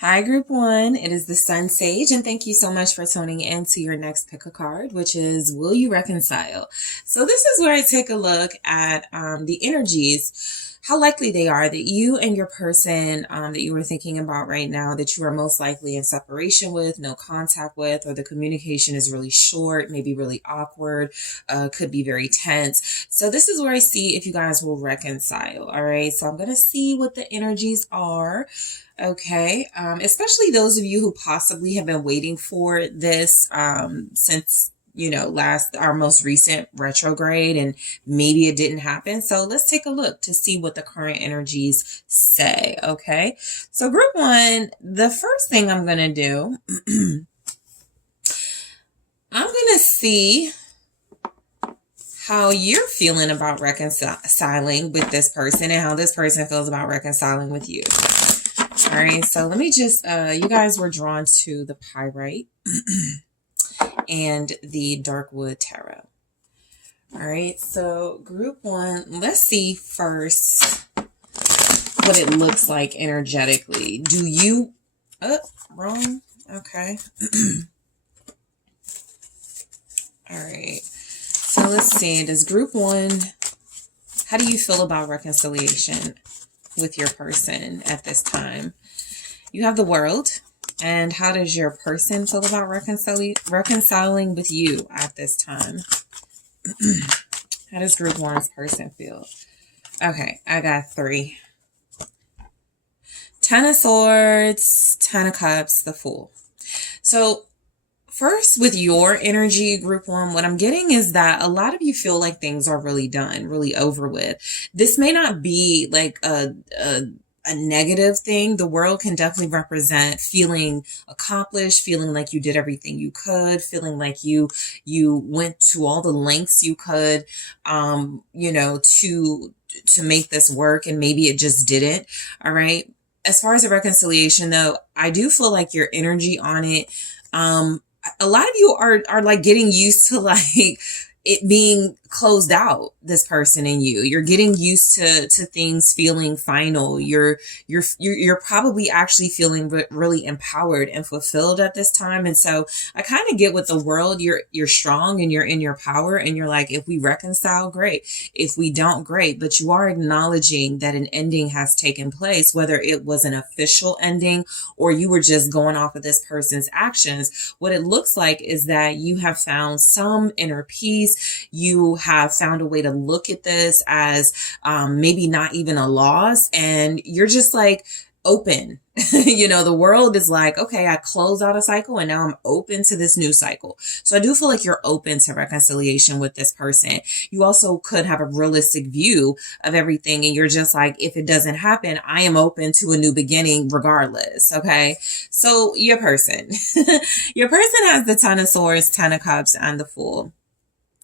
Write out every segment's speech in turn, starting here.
Hi, Group 1. It is the SunSage, and thank you so much for tuning in to your next pick a card, which is Will You Reconcile? So this is where I take a look at the energies, how likely they are that you and your person that you were thinking about right now, that you are most likely in separation with, no contact with, or the communication is really short, maybe really awkward, could be very tense. So this is where I see if you guys will reconcile, all right? So I'm going to see what the energies are. Okay, especially those of you who possibly have been waiting for this since, our most recent retrograde, and maybe it didn't happen. So let's take a look to see what the current energies say. Okay, so Group 1, the first thing I'm going to do, I'm going to see how you're feeling about reconciling with this person and how this person feels about reconciling with you. All right, so let me just, you guys were drawn to the Pyrite and the Darkwood Tarot. All right, so Group 1, let's see first what it looks like energetically. Do you, wrong, okay. All right, so let's see, does Group 1, how do you feel about reconciliation with your person at this time? You have the World. And how does your person feel about reconciling with you at this time? How does Group 1's person feel? Okay, I got 3. 10 of Swords, 10 of Cups, the Fool. So first, with your energy, Group 1, what I'm getting is that a lot of you feel like things are really done, really over with. This may not be like a negative thing. The World can definitely represent feeling accomplished, feeling like you did everything you could, feeling like you went to all the lengths you could, to make this work, and maybe it just didn't. All right. As far as the reconciliation, though, I do feel like your energy on it, a lot of you are like getting used to like it being closed out, this person and you. You're getting used to things feeling final. You're probably actually feeling really empowered and fulfilled at this time. And so I kind of get with the World. You're strong and you're in your power, and you're like, if we reconcile, great. If we don't, great. But you are acknowledging that an ending has taken place, whether it was an official ending or you were just going off of this person's actions. What it looks like is that you have found some inner peace. You have found a way to look at this as maybe not even a loss, and you're just like open. The World is like, okay, I closed out a cycle and now I'm open to this new cycle. So I do feel like you're open to reconciliation with this person. You also could have a realistic view of everything, and you're just like, if it doesn't happen, I am open to a new beginning regardless. Okay. So your person, your person has the 10 of Swords, 10 of Cups, and the Fool.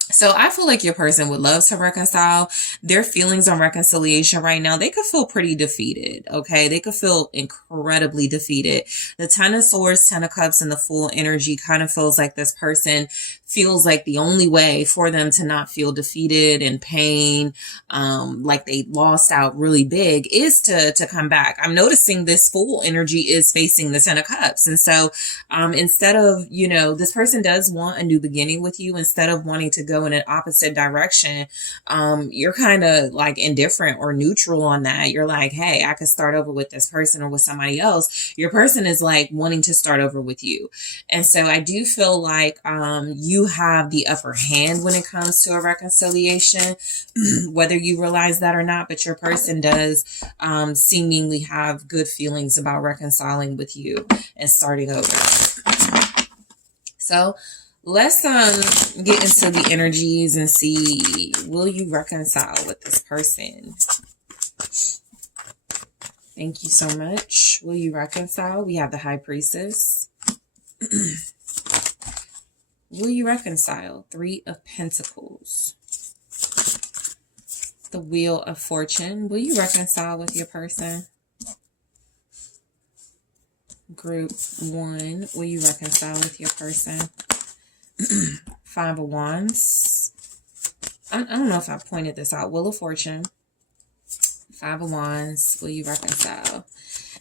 So I feel like your person would love to reconcile. Their feelings on reconciliation right now, they could feel pretty defeated, okay? They could feel incredibly defeated. The 10 of Swords, 10 of Cups, and the Fool energy kind of feels like this person feels like the only way for them to not feel defeated and pain, like they lost out really big, is to come back. I'm noticing this Fool energy is facing the 10 of Cups. And so instead of, this person does want a new beginning with you. Instead of wanting to go in an opposite direction, you're kind of like indifferent or neutral on that. You're like, hey, I could start over with this person or with somebody else. Your person is like wanting to start over with you. And so I do feel like you have the upper hand when it comes to a reconciliation, whether you realize that or not, but your person does seemingly have good feelings about reconciling with you and starting over. So let's get into the energies and see, will you reconcile with this person? Thank you so much. Will you reconcile? We have the High Priestess. Will you reconcile? 3 of Pentacles. The Wheel of Fortune. Will you reconcile with your person? Group 1. Will you reconcile with your person? 5 of Wands. I don't know if I pointed this out. Wheel of Fortune. 5 of Wands. Will you reconcile?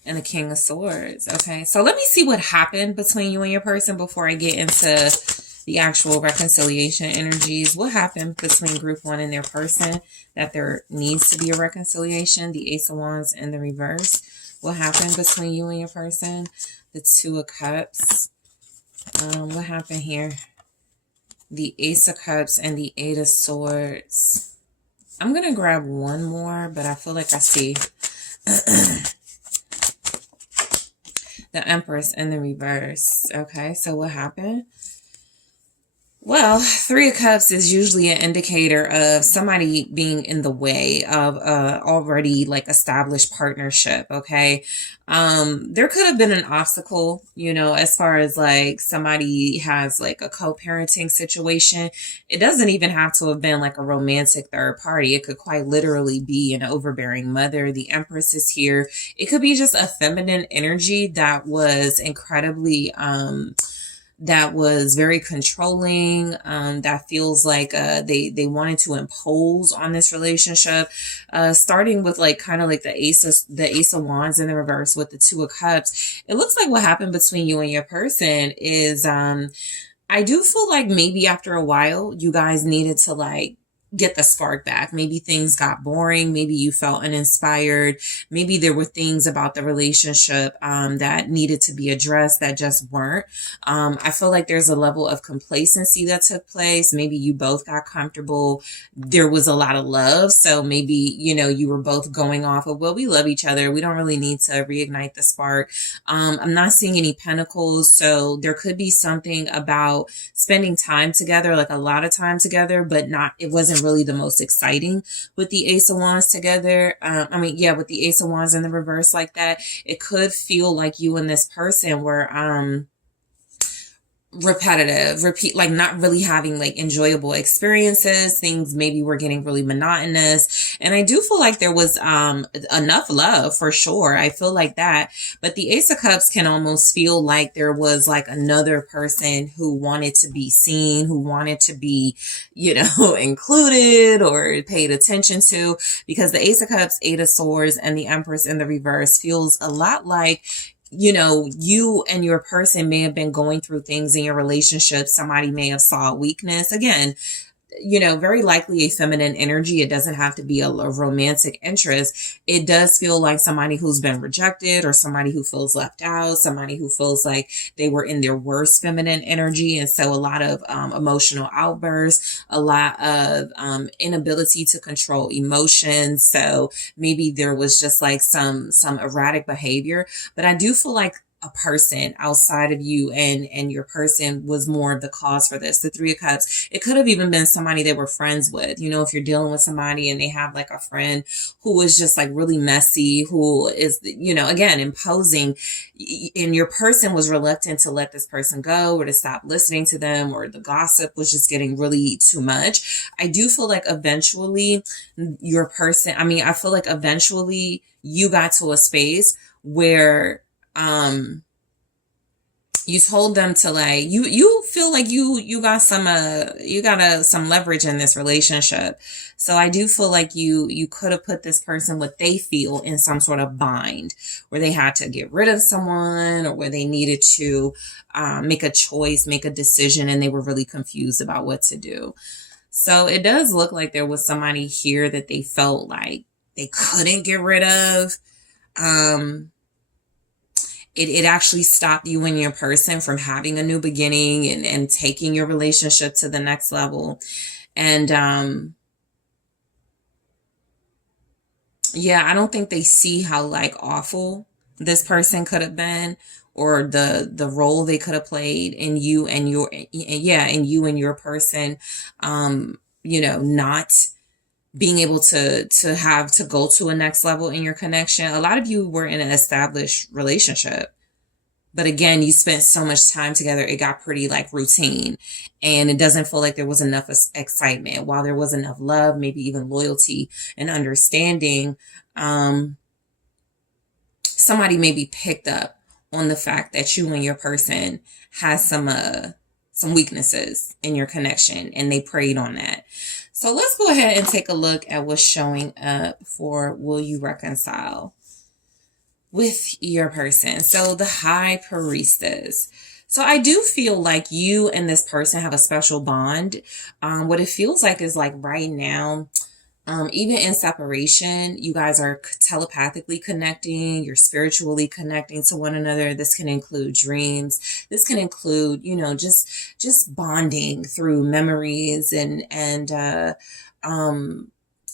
and the King of Swords. Okay, so let me see what happened between you and your person before I get into the actual reconciliation energies. What happened between group one and their person that there needs to be a reconciliation? The Ace of Wands in the reverse. What happened between you and your person? The Two of Cups. What happened here? The Ace of Cups and the Eight of Swords. I'm going to grab one more, but I feel like I see the Empress in the reverse. Okay, so what happened? Well, Three of Cups is usually an indicator of somebody being in the way of already like established partnership. Okay. There could have been an obstacle, you know, as far as like somebody has like a co-parenting situation. It doesn't even have to have been like a romantic third party. It could quite literally be an overbearing mother. The Empress is here. It could be just a feminine energy that was incredibly, that was very controlling, that feels like they wanted to impose on this relationship, starting with like kind of like the Ace of Wands in the reverse with the Two of Cups. It looks like what happened between you and your person is I do feel like maybe after a while you guys needed to like get the spark back. Maybe things got boring. Maybe you felt uninspired. Maybe there were things about the relationship that needed to be addressed that just weren't. I feel like there's a level of complacency that took place. Maybe you both got comfortable. There was a lot of love. So maybe, you know, you were both going off of, well, we love each other. We don't really need to reignite the spark. I'm not seeing any pentacles. So there could be something about spending time together, like a lot of time together, but it wasn't really the most exciting with the Ace of Wands together. With the Ace of Wands in the reverse like that, it could feel like you and this person were like not really having like enjoyable experiences. Things maybe were getting really monotonous. And I do feel like there was enough love for sure. I feel like that. But the Ace of Cups can almost feel like there was like another person who wanted to be seen, who wanted to be, you know, included or paid attention to, because the Ace of Cups, Eight of Swords, and the Empress in the reverse feels a lot like, you know, you and your person may have been going through things in your relationship. Somebody may have saw a weakness. Again, you know, very likely a feminine energy. It doesn't have to be a romantic interest. It does feel like somebody who's been rejected, or somebody who feels left out, somebody who feels like they were in their worst feminine energy. And so a lot of emotional outbursts, a lot of inability to control emotions. So maybe there was just like some erratic behavior. But I do feel like a person outside of you and your person was more of the cause for this. The Three of Cups, it could have even been somebody they were friends with. You know, if you're dealing with somebody and they have like a friend who is just like really messy, who is, you know, again, imposing, and your person was reluctant to let this person go or to stop listening to them, or the gossip was just getting really too much. I do feel like eventually your person, I feel like eventually you got to a space where you told them to like, you feel like you got some leverage in this relationship. So I do feel like you could have put this person, what they feel, in some sort of bind where they had to get rid of someone, or where they needed to make a choice, make a decision, and they were really confused about what to do. So it does look like there was somebody here that they felt like they couldn't get rid of. It actually stopped you and your person from having a new beginning and taking your relationship to the next level. And I don't think they see how like awful this person could have been, or the role they could have played in you and your person, you know, not being able to have to go to a next level in your connection. A lot of you were in an established relationship, but again, you spent so much time together, it got pretty like routine, and it doesn't feel like there was enough excitement. While there was enough love, maybe even loyalty and understanding, somebody maybe picked up on the fact that you and your person has some weaknesses in your connection, and they preyed on that. So let's go ahead and take a look at what's showing up for Will You Reconcile? with your person. So the High Priestess. So I do feel like you and this person have a special bond. What it feels like is like right now, even in separation, you guys are telepathically connecting, you're spiritually connecting to one another. This can include dreams. This can include, you know, just bonding through memories and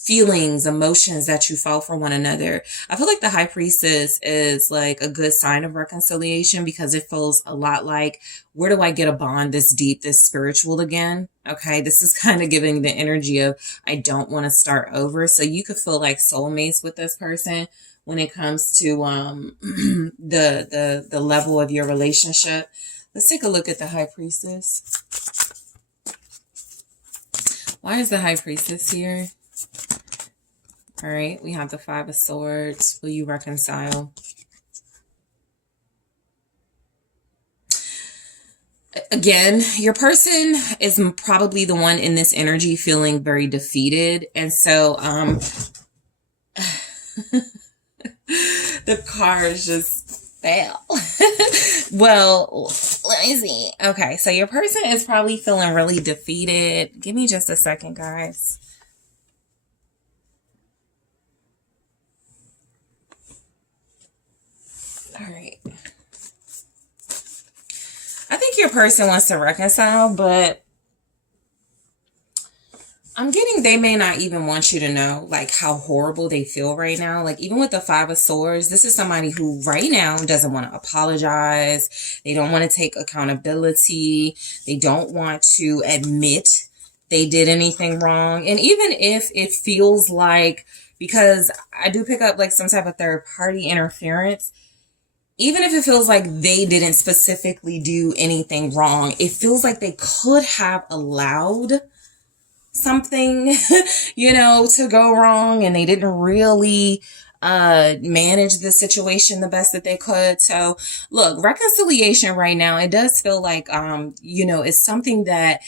feelings, emotions that you felt for one another. I feel like the High Priestess is like a good sign of reconciliation because it feels a lot like, where do I get a bond this deep, this spiritual again? Okay, this is kind of giving the energy of, I don't want to start over. So you could feel like soulmates with this person when it comes to the level of your relationship. Let's take a look at the High Priestess. Why is the High Priestess here? All right, we have the Five of Swords. Will you reconcile? Again, your person is probably the one in this energy feeling very defeated. And so the cards just fell. Well, let me see. Okay, so your person is probably feeling really defeated. Give me just a second, guys. All right. I think your person wants to reconcile, but I'm getting they may not even want you to know like how horrible they feel right now. Like even with the Five of Swords, this is somebody who right now doesn't want to apologize. They don't want to take accountability. They don't want to admit they did anything wrong. And even if it feels like, because I do pick up like some type of third party interference, even if it feels like they didn't specifically do anything wrong, it feels like they could have allowed something, you know, to go wrong, and they didn't really manage the situation the best that they could. So look, reconciliation right now, it does feel like, you know, it's something that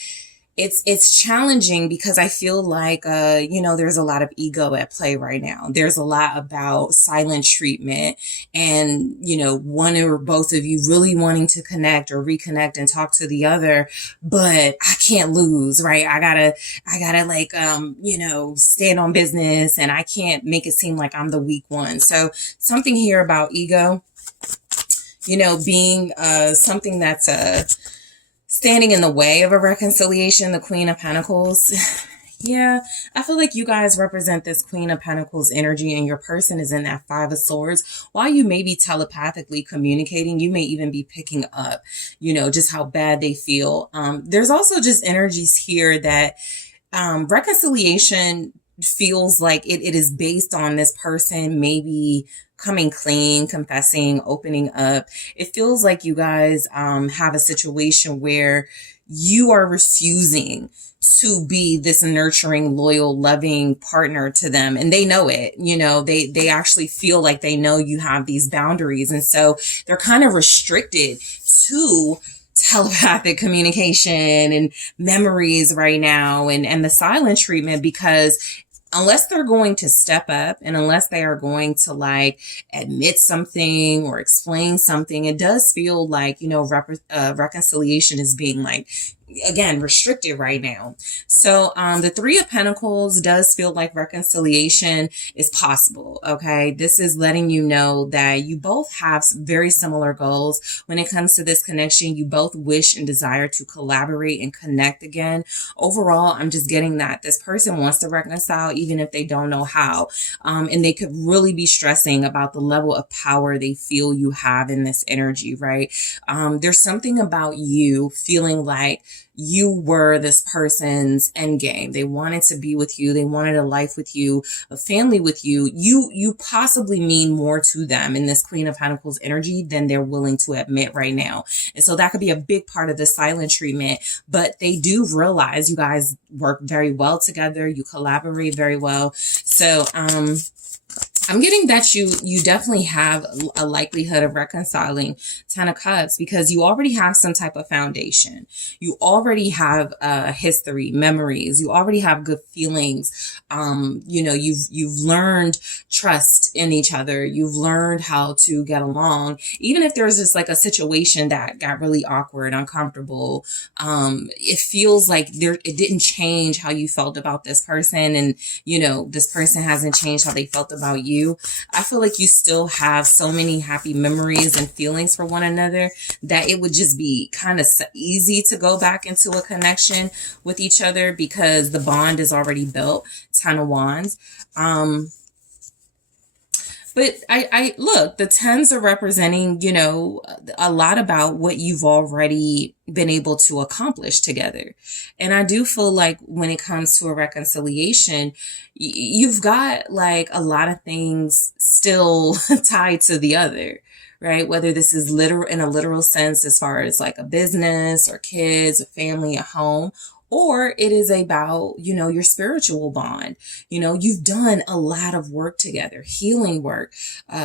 it's challenging because I feel like, you know, there's a lot of ego at play right now. There's a lot about silent treatment and, you know, one or both of you really wanting to connect or reconnect and talk to the other, but I can't lose, right? I gotta like, you know, stand on business and I can't make it seem like I'm the weak one. So something here about ego, you know, being, something that's, standing in the way of a reconciliation, the Queen of Pentacles. Yeah, I feel like you guys represent this Queen of Pentacles energy and your person is in that Five of Swords. While you may be telepathically communicating, you may even be picking up, you know, just how bad they feel. There's also just energies here that reconciliation feels like it is based on this person maybe coming clean, confessing, opening up. It feels like you guys have a situation where you are refusing to be this nurturing, loyal, loving partner to them. And they know it, you know, they actually feel like they know you have these boundaries. And so they're kind of restricted to telepathic communication and memories right now and the silent treatment, because unless they're going to step up and unless they are going to like admit something or explain something, it does feel like, you know, reconciliation is being like, again, restricted right now. So the Three of Pentacles does feel like reconciliation is possible. Okay, this is letting you know that you both have very similar goals when it comes to this connection. You both wish and desire to collaborate and connect again. Overall, I'm just getting that this person wants to reconcile even if they don't know how, and they could really be stressing about the level of power they feel you have in this energy, right? There's something about you feeling like you were this person's end game. They wanted to be with you. They wanted a life with you, a family with you. You possibly mean more to them in this Queen of Pentacles energy than they're willing to admit right now. And so that could be a big part of the silent treatment, but they do realize you guys work very well together. You collaborate very well. So, I'm getting that you definitely have a likelihood of reconciling. Ten of Cups, because you already have some type of foundation. You already have history, memories. You already have good feelings. You know, you've learned trust in each other. You've learned how to get along. Even if there's just like a situation that got really awkward, uncomfortable, it feels like it didn't change how you felt about this person. And, you know, this person hasn't changed how they felt about you. I feel like you still have so many happy memories and feelings for one another that it would just be kind of easy to go back into a connection with each other because the bond is already built. 10 of Wands. But I look, the tens are representing, you know, a lot about what you've already been able to accomplish together. And I do feel like when it comes to a reconciliation, you've got like a lot of things still tied to the other, right? Whether this is literal in a literal sense, as far as like a business or kids, a family, a home, or it is about, you know, your spiritual bond. You know, you've done a lot of work together, healing work,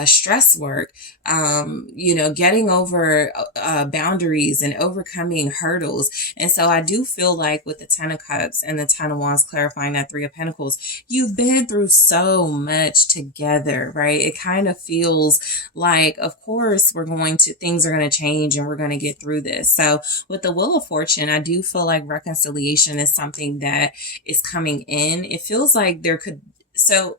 stress work, you know, getting over boundaries and overcoming hurdles. And so I do feel like with the 10 of Cups and the 10 of Wands clarifying that 3 of Pentacles, you've been through so much together, right? It kind of feels like, of course, things are going to change and we're going to get through this. So with the Wheel of Fortune, I do feel like reconciliation is something that is coming in. It feels like so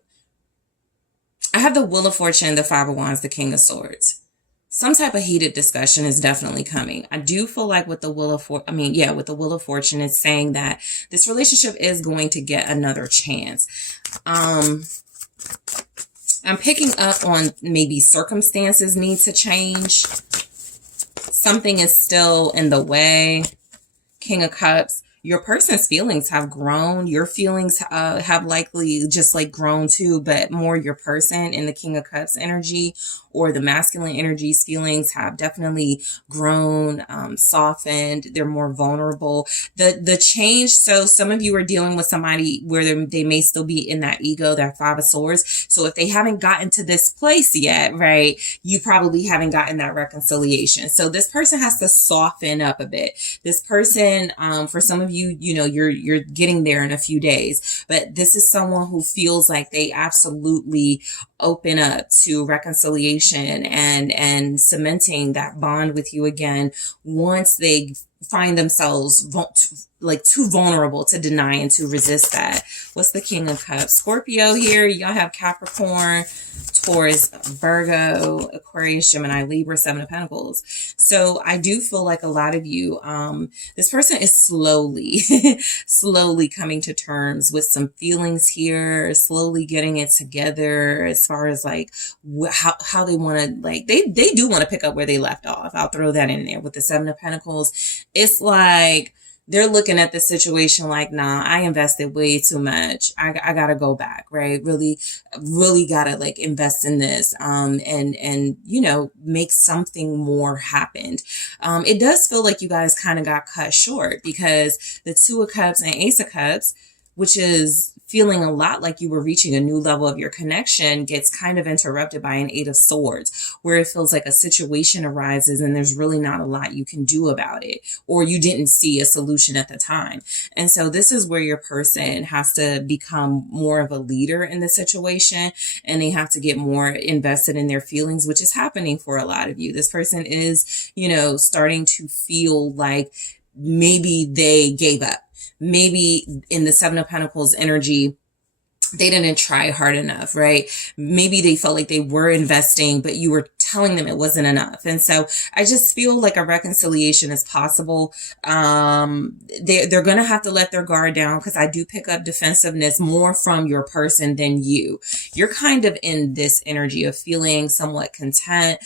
I have the Wheel of Fortune, the 5 of Wands, the King of Swords. Some type of heated discussion is definitely coming. I do feel like with the Wheel of Fortune, it's saying that this relationship is going to get another chance. I'm picking up on maybe circumstances need to change. Something is still in the way. King of Cups. Your person's feelings have grown. Your feelings have likely just like grown too, but more your person in the King of Cups energy or the masculine energy's feelings have definitely grown, softened. They're more vulnerable. The change. So some of you are dealing with somebody where they may still be in that ego, that 5 of Swords. So if they haven't gotten to this place yet, right, you probably haven't gotten that reconciliation. So this person has to soften up a bit. This person, for some of you, you know, you're getting there in a few days, but this is someone who feels like they absolutely open up to reconciliation and cementing that bond with you again once they find themselves like too vulnerable to deny and to resist that. What's the King of Cups? Scorpio here. Y'all have Capricorn, Taurus, Virgo, Aquarius, Gemini, Libra, 7 of Pentacles. So I do feel like a lot of you, this person is slowly coming to terms with some feelings here, slowly getting it together as far as like how they want to, like, they do want to pick up where they left off. I'll throw that in there with the 7 of Pentacles. It's like, they're looking at the situation like, nah, I invested way too much. I gotta go back, right? Really gotta like invest in this, and, you know, make something more happen. It does feel like you guys kind of got cut short because the 2 of Cups and Ace of Cups, which is feeling a lot like you were reaching a new level of your connection, gets kind of interrupted by an 8 of Swords, where it feels like a situation arises and there's really not a lot you can do about it, or you didn't see a solution at the time. And so this is where your person has to become more of a leader in the situation, and they have to get more invested in their feelings, which is happening for a lot of you. This person is, you know, starting to feel like maybe they gave up. Maybe in the 7 of Pentacles energy, they didn't try hard enough, right? Maybe they felt like they were investing, but you were telling them it wasn't enough. And so I just feel like a reconciliation is possible. They're going to have to let their guard down, because I do pick up defensiveness more from your person than you. You're kind of in this energy of feeling somewhat content,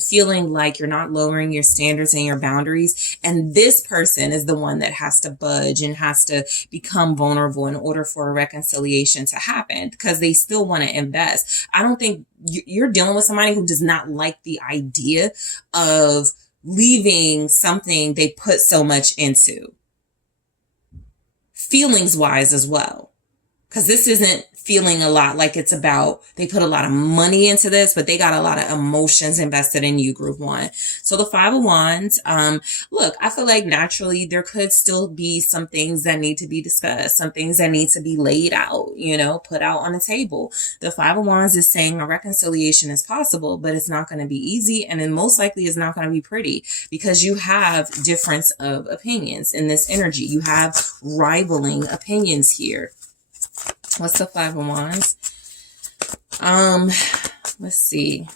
feeling like you're not lowering your standards and your boundaries. And this person is the one that has to budge and has to become vulnerable in order for a reconciliation to happen, because they still want to invest. I don't think you're dealing with somebody who does not like the idea of leaving something they put so much into, feelings wise as well. Because this isn't feeling a lot like it's about, they put a lot of money into this, but they got a lot of emotions invested in you, group one. So the Five of Wands, look, I feel like naturally there could still be some things that need to be discussed, some things that need to be laid out, you know, put out on the table. The Five of Wands is saying a reconciliation is possible, but it's not going to be easy. And then most likely it's not going to be pretty, because you have difference of opinions in this energy. You have rivaling opinions here. What's the Five of Wands? Let's see.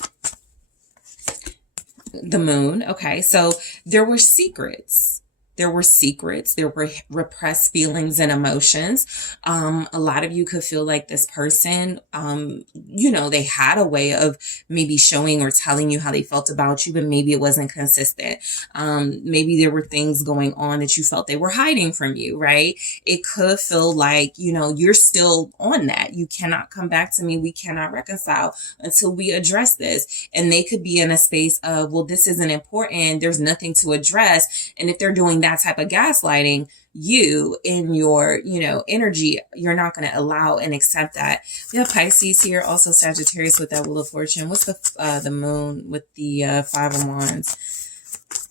The Moon. Okay, so there were secrets. There were secrets. There were repressed feelings and emotions. A lot of you could feel like this person, you know, they had a way of maybe showing or telling you how they felt about you, but maybe it wasn't consistent. Maybe there were things going on that you felt they were hiding from you, right? It could feel like, you know, you're still on that. You cannot come back to me. We cannot reconcile until we address this. And they could be in a space of, well, this isn't important. There's nothing to address. And if they're doing that type of gaslighting, you in your, you know, energy, you're not going to allow and accept that. We have Pisces here, also Sagittarius with that Wheel of Fortune. What's the Moon with the Five of Wands?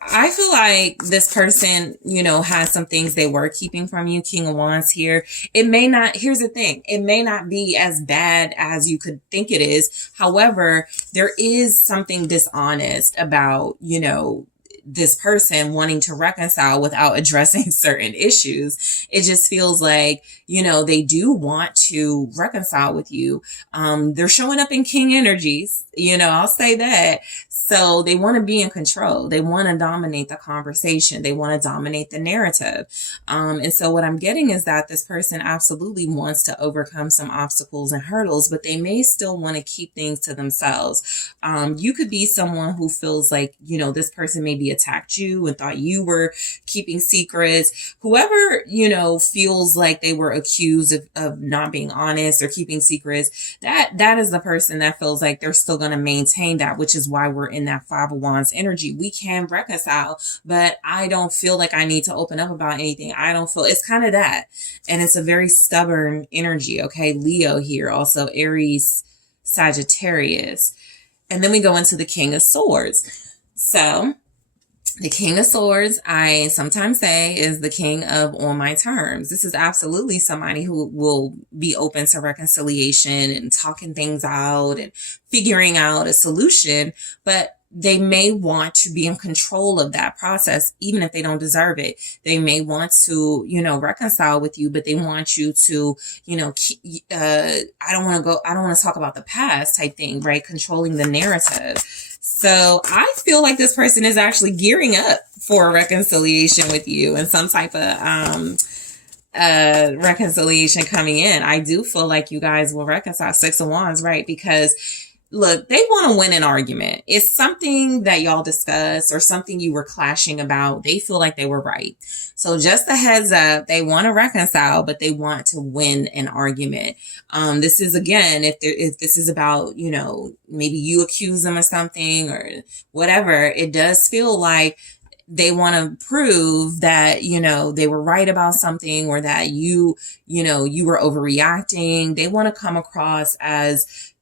I feel like this person, you know, has some things they were keeping from you. King of Wands here. It may not, here's the thing, it may not be as bad as you could think it is. However, there is something dishonest about, you know, this person wanting to reconcile without addressing certain issues. It just feels like, you know, they do want to reconcile with you. They're showing up in king energies, you know, I'll say that. So they want to be in control. They want to dominate the conversation. They want to dominate the narrative. And so what I'm getting is that this person absolutely wants to overcome some obstacles and hurdles, but they may still want to keep things to themselves. You could be someone who feels like, you know, this person maybe attacked you and thought you were keeping secrets. Whoever, you know, feels like they were accused of not being honest or keeping secrets, that is the person that feels like they're still going to maintain that, which is why we're in that Five of Wands energy. We can reconcile, but I don't feel like I need to open up about anything. I don't feel, it's kind of that. And it's a very stubborn energy. Okay. Leo here, also Aries, Sagittarius. And then we go into the King of Swords. So the King of Swords, I sometimes say, is the king of on my terms. This is absolutely somebody who will be open to reconciliation and talking things out and figuring out a solution, but they may want to be in control of that process, even if they don't deserve it. They may want to, you know, reconcile with you, but they want you to, you know, I don't want to talk about the past type thing, right? Controlling the narrative. So I feel like this person is actually gearing up for a reconciliation with you and some type of reconciliation coming in. I do feel like you guys will reconcile. Six of Wands, right? Because look, they want to win an argument. It's something that y'all discussed or something you were clashing about. They feel like they were right. So just a heads up, they want to reconcile, but they want to win an argument. This is, again, if this is about, you know, maybe you accuse them of something or whatever, it does feel like they want to prove that, you know, they were right about something, or that you know, you were overreacting. They want to come across as,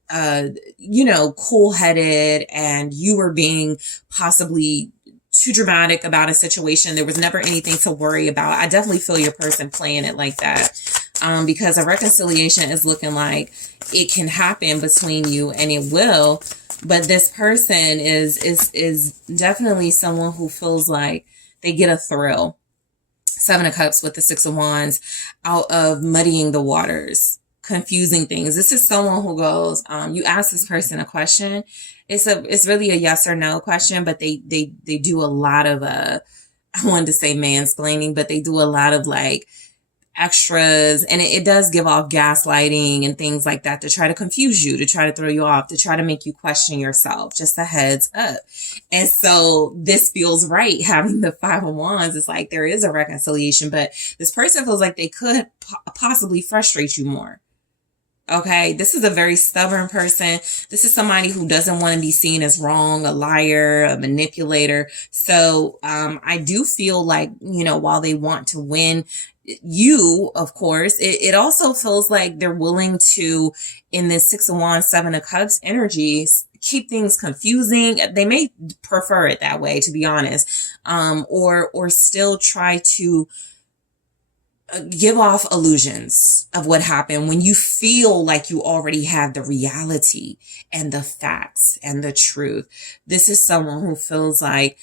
you know, cool-headed, and you were being possibly too dramatic about a situation. There was never anything to worry about. I definitely feel your person playing it like that, because a reconciliation is looking like it can happen between you, and it will. But this person is definitely someone who feels like they get a thrill. Seven of Cups with the Six of Wands out of muddying the waters, confusing things. This is someone who goes, you ask this person a question. It's really a yes or no question, but they do a lot of, I wanted to say mansplaining, but they do a lot of like extras, and it does give off gaslighting and things like that to try to confuse you, to try to throw you off, to try to make you question yourself. Just a heads up. And so this feels right. Having the Five of Wands, it's like there is a reconciliation, but this person feels like they could possibly frustrate you more. Okay, this is a very stubborn person. This is somebody who doesn't want to be seen as wrong, a liar, a manipulator. So I do feel like, while they want to win you, of course, it also feels like they're willing to, in this Six of Wands, Seven of Cups energy, keep things confusing. They may prefer it that way, to be honest, or still try to give off illusions of what happened when you feel like you already have the reality and the facts and the truth. This is someone who feels like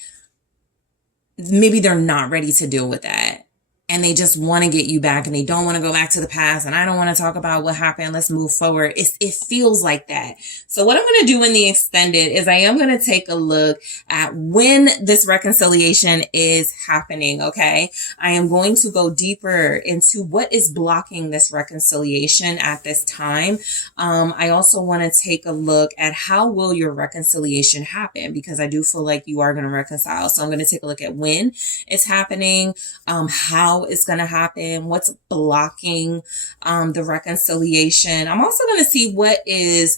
maybe they're not ready to deal with that. And they just want to get you back, and they don't want to go back to the past. And I don't want to talk about what happened. Let's move forward. It feels like that. So what I'm going to do in the extended is I am going to take a look at when this reconciliation is happening. Okay. I am going to go deeper into what is blocking this reconciliation at this time. I also want to take a look at how will your reconciliation happen, because I do feel like you are going to reconcile. So I'm going to take a look at when it's happening, how it's going to happen, what's blocking the reconciliation. I'm also going to see what is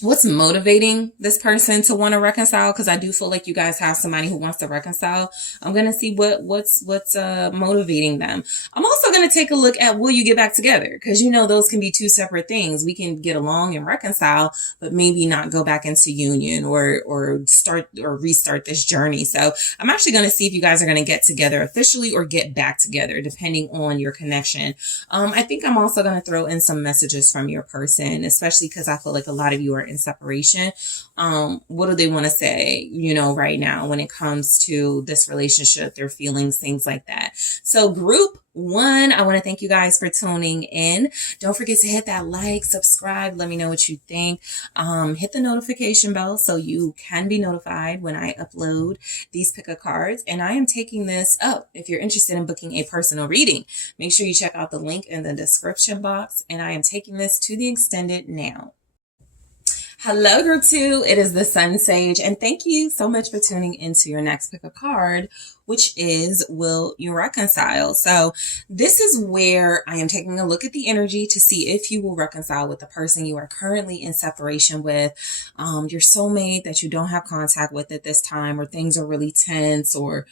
what's motivating this person to want to reconcile, because I do feel like you guys have somebody who wants to reconcile. I'm going to see what's motivating them. I'm also going to take a look at, will you get back together? Because those can be two separate things. We can get along and reconcile, but maybe not go back into union or start or restart this journey. So I'm actually going to see if you guys are going to get together officially or get back together, depending on your connection. I think I'm also going to throw in some messages from your person, especially because I feel like a lot of you are in separation. What do they want to say, right now when it comes to this relationship, their feelings, things like that. So group one, I want to thank you guys for tuning in. Don't forget to hit that like, subscribe, let me know what you think. Hit the notification bell so you can be notified when I upload these pick a cards. And I am taking this up. If you're interested in booking a personal reading, make sure you check out the link in the description box. And I am taking this to the extended now. Hello, group two. It is the SunSage, and thank you so much for tuning into your next pick a card, which is, will you reconcile? So this is where I am taking a look at the energy to see if you will reconcile with the person you are currently in separation with, your soulmate that you don't have contact with at this time, or things are really tense, or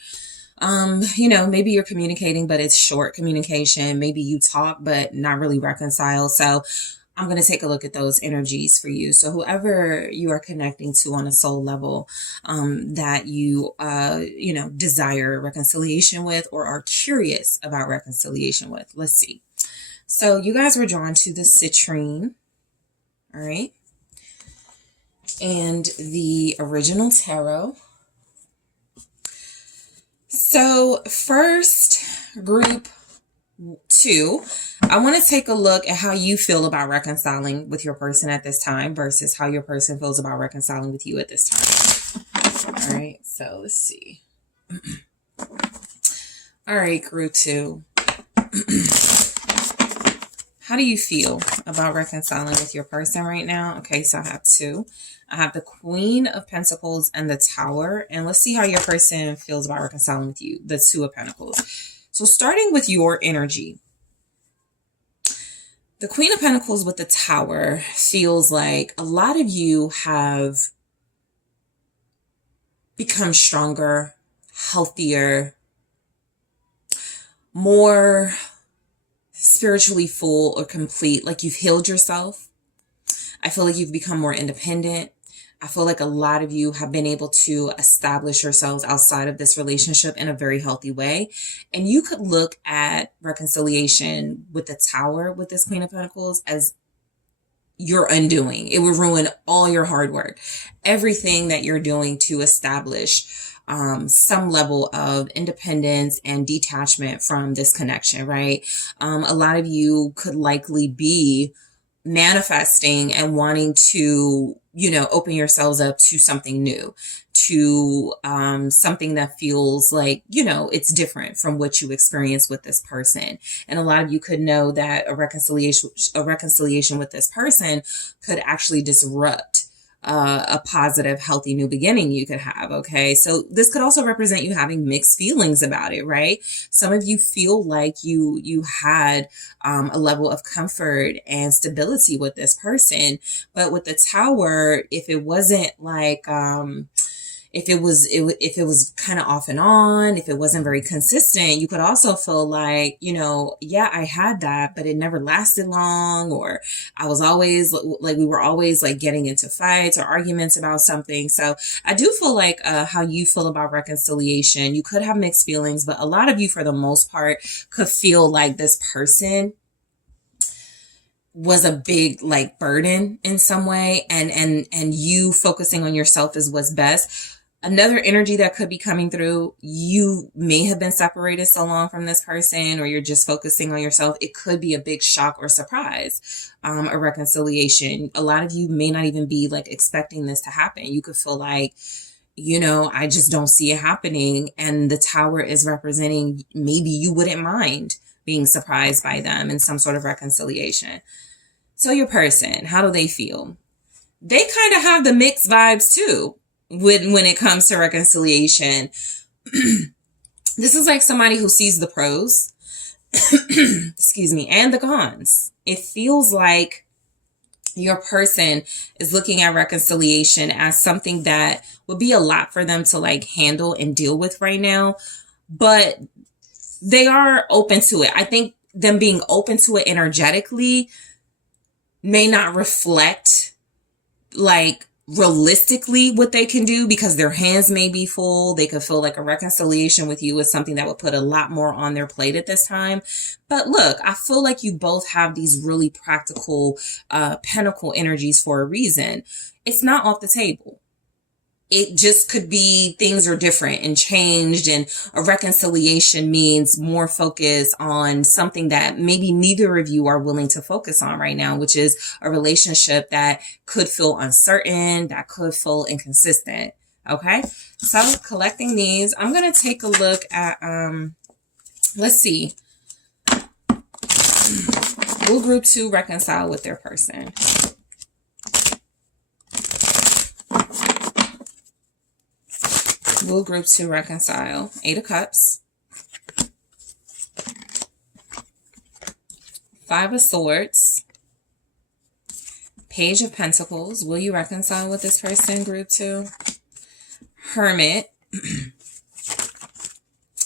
maybe you're communicating, but it's short communication. Maybe you talk, but not really reconcile. So I'm going to take a look at those energies for you. So whoever you are connecting to on a soul level, that you, desire reconciliation with, or are curious about reconciliation with. Let's see. So you guys were drawn to the citrine. All right. And the original tarot. So first, group two, I want to take a look at how you feel about reconciling with your person at this time versus how your person feels about reconciling with you at this time. All right, so let's see. All right, group two. How do you feel about reconciling with your person right now? Okay, so I have two. I have the Queen of Pentacles and the Tower. And let's see how your person feels about reconciling with you, the Two of Pentacles. So starting with your energy, the Queen of Pentacles with the Tower feels like a lot of you have become stronger, healthier, more spiritually full or complete, like you've healed yourself. I feel like you've become more independent. I feel like a lot of you have been able to establish yourselves outside of this relationship in a very healthy way. And you could look at reconciliation with the Tower with this Queen of Pentacles as your undoing. It would ruin all your hard work, everything that you're doing to establish some level of independence and detachment from this connection, right? A lot of you could likely be manifesting and wanting to, open yourselves up to something new, to something that feels like, it's different from what you experience with this person. And a lot of you could know that a reconciliation with this person could actually disrupt a positive, healthy new beginning you could have. Okay. So this could also represent you having mixed feelings about it, right? Some of you feel like you had a level of comfort and stability with this person, but with the Tower, if it wasn't like, if it was kind of off and on, if it wasn't very consistent, you could also feel like, yeah, I had that, but it never lasted long, or I was always like, we were always like getting into fights or arguments about something. So I do feel like how you feel about reconciliation, you could have mixed feelings, but a lot of you, for the most part, could feel like this person was a big like burden in some way, and you focusing on yourself is what's best. Another energy that could be coming through, you may have been separated so long from this person, or you're just focusing on yourself. It could be a big shock or surprise, a reconciliation. A lot of you may not even be like expecting this to happen. You could feel like, I just don't see it happening. And the Tower is representing maybe you wouldn't mind being surprised by them in some sort of reconciliation. So your person, how do they feel? They kind of have the mixed vibes too. When it comes to reconciliation. This is like somebody who sees the pros, excuse me, and the cons. It feels like your person is looking at reconciliation as something that would be a lot for them to like handle and deal with right now, but they are open to it. I think them being open to it energetically may not reflect like realistically what they can do, because their hands may be full. They could feel like a reconciliation with you is something that would put a lot more on their plate at this time. But look, I feel like you both have these really practical pentacle energies for a reason. It's not off the table. It just could be things are different and changed, and a reconciliation means more focus on something that maybe neither of you are willing to focus on right now, which is a relationship that could feel uncertain, that could feel inconsistent. Okay. So collecting these, I'm going to take a look at, let's see. Will group 2 reconcile with their person? Will group 2 reconcile? 8 of Cups, 5 of Swords, Page of Pentacles. Will you reconcile with this person, group 2? Hermit.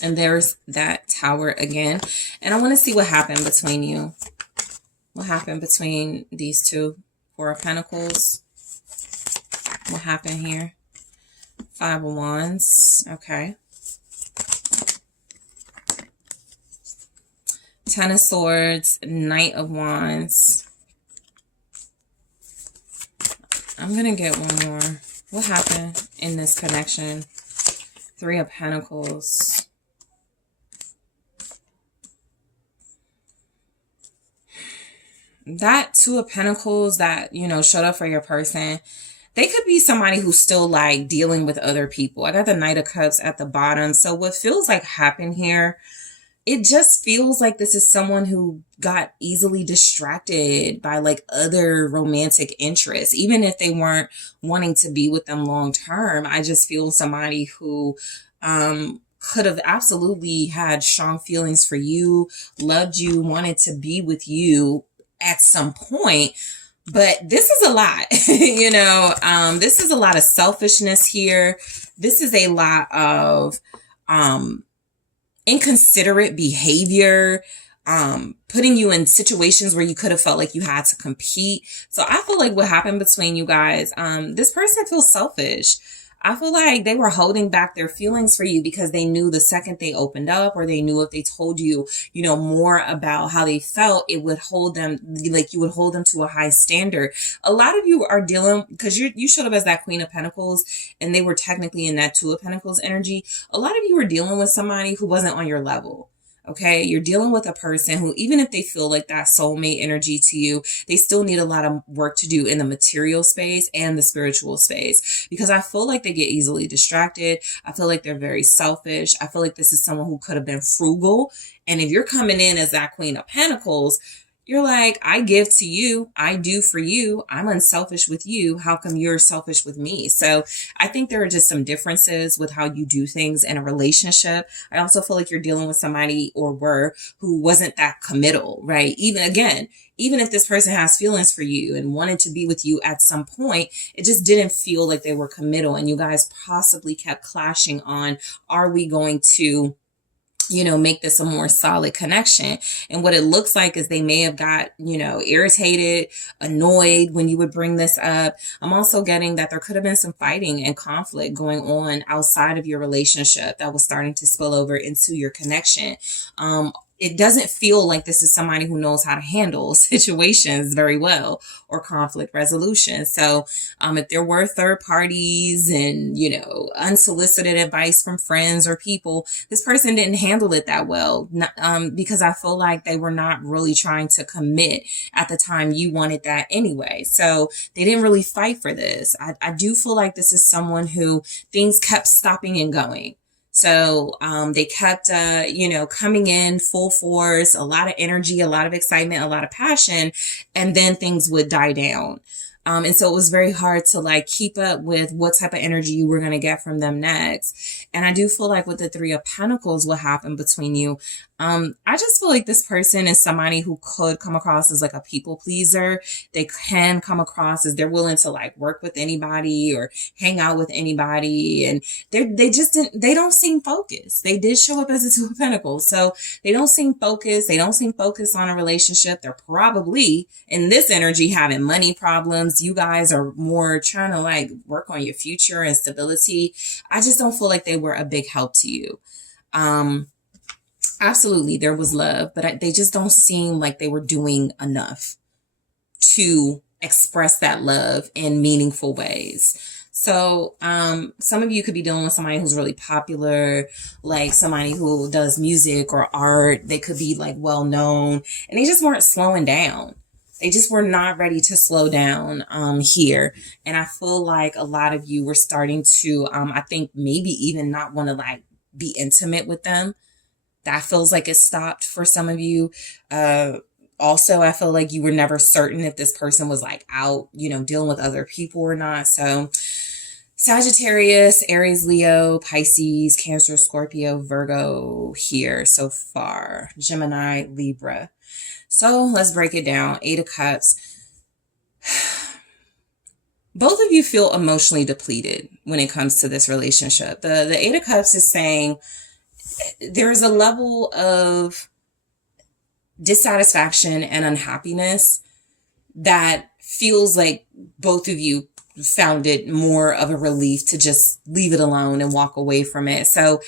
And there's that Tower again. And I want to see what happened between you. What happened between these two? 4 of Pentacles. What happened here? 5 of Wands. Okay. 10 of Swords. Knight of Wands. I'm going to get one more. What happened in this connection? 3 of Pentacles. That 2 of Pentacles that, showed up for your person, they could be somebody who's still like dealing with other people. I got the Knight of Cups at the bottom. So what feels like happened here, it just feels like this is someone who got easily distracted by like other romantic interests, even if they weren't wanting to be with them long term. I just feel somebody who could have absolutely had strong feelings for you, loved you, wanted to be with you at some point. But this is a lot, this is a lot of selfishness here. This is a lot of inconsiderate behavior, putting you in situations where you could have felt like you had to compete. So I feel like what happened between you guys, this person feels selfish. I feel like they were holding back their feelings for you because they knew the second they opened up, or they knew if they told you, more about how they felt, it would hold them, like you would hold them to a high standard. A lot of you are dealing, because you showed up as that Queen of Pentacles and they were technically in that 2 of Pentacles energy. A lot of you are dealing with somebody who wasn't on your level. Okay, you're dealing with a person who, even if they feel like that soulmate energy to you, they still need a lot of work to do in the material space and the spiritual space, because I feel like they get easily distracted. I feel like they're very selfish. I feel like this is someone who could have been frugal. And if you're coming in as that Queen of Pentacles, You're like, I give to you, I do for you, I'm unselfish with you. How come you're selfish with me? So I think there are just some differences with how you do things in a relationship. I also feel like you're dealing with somebody, or were, who wasn't that committal, right? Even if this person has feelings for you and wanted to be with you at some point, it just didn't feel like they were committal. And you guys possibly kept clashing on, are we going to make this a more solid connection? And what it looks like is they may have got, irritated, annoyed when you would bring this up. I'm also getting that there could have been some fighting and conflict going on outside of your relationship that was starting to spill over into your connection. It doesn't feel like this is somebody who knows how to handle situations very well, or conflict resolution. So if there were third parties and, unsolicited advice from friends or people, this person didn't handle it that well, because I feel like they were not really trying to commit at the time you wanted that anyway. So they didn't really fight for this. I do feel like this is someone who things kept stopping and going. So they kept, coming in full force, a lot of energy, a lot of excitement, a lot of passion, and then things would die down. And so it was very hard to keep up with what type of energy you were going to get from them next. And I do feel like with the Three of Pentacles, what happened between you, I just feel like this person is somebody who could come across as a people pleaser. They can come across as they're willing to work with anybody or hang out with anybody. And they don't seem focused. They did show up as a Two of Pentacles. So they don't seem focused. They don't seem focused on a relationship. They're probably in this energy having money problems. You guys are more trying to work on your future and stability. I just don't feel like they were a big help to you. Absolutely, there was love, but they just don't seem like they were doing enough to express that love in meaningful ways. So some of you could be dealing with somebody who's really popular, like somebody who does music or art. They could be well known, and they just weren't slowing down. They just were not ready to slow down here. And I feel like a lot of you were starting to, I think maybe even not want to be intimate with them. That feels like it stopped for some of you. Also, I feel like you were never certain if this person was out, dealing with other people or not. So Sagittarius, Aries, Leo, Pisces, Cancer, Scorpio, Virgo here so far. Gemini, Libra. So let's break it down. Eight of Cups. Both of you feel emotionally depleted when it comes to this relationship. The Eight of Cups is saying there's a level of dissatisfaction and unhappiness that feels like both of you found it more of a relief to just leave it alone and walk away from it. So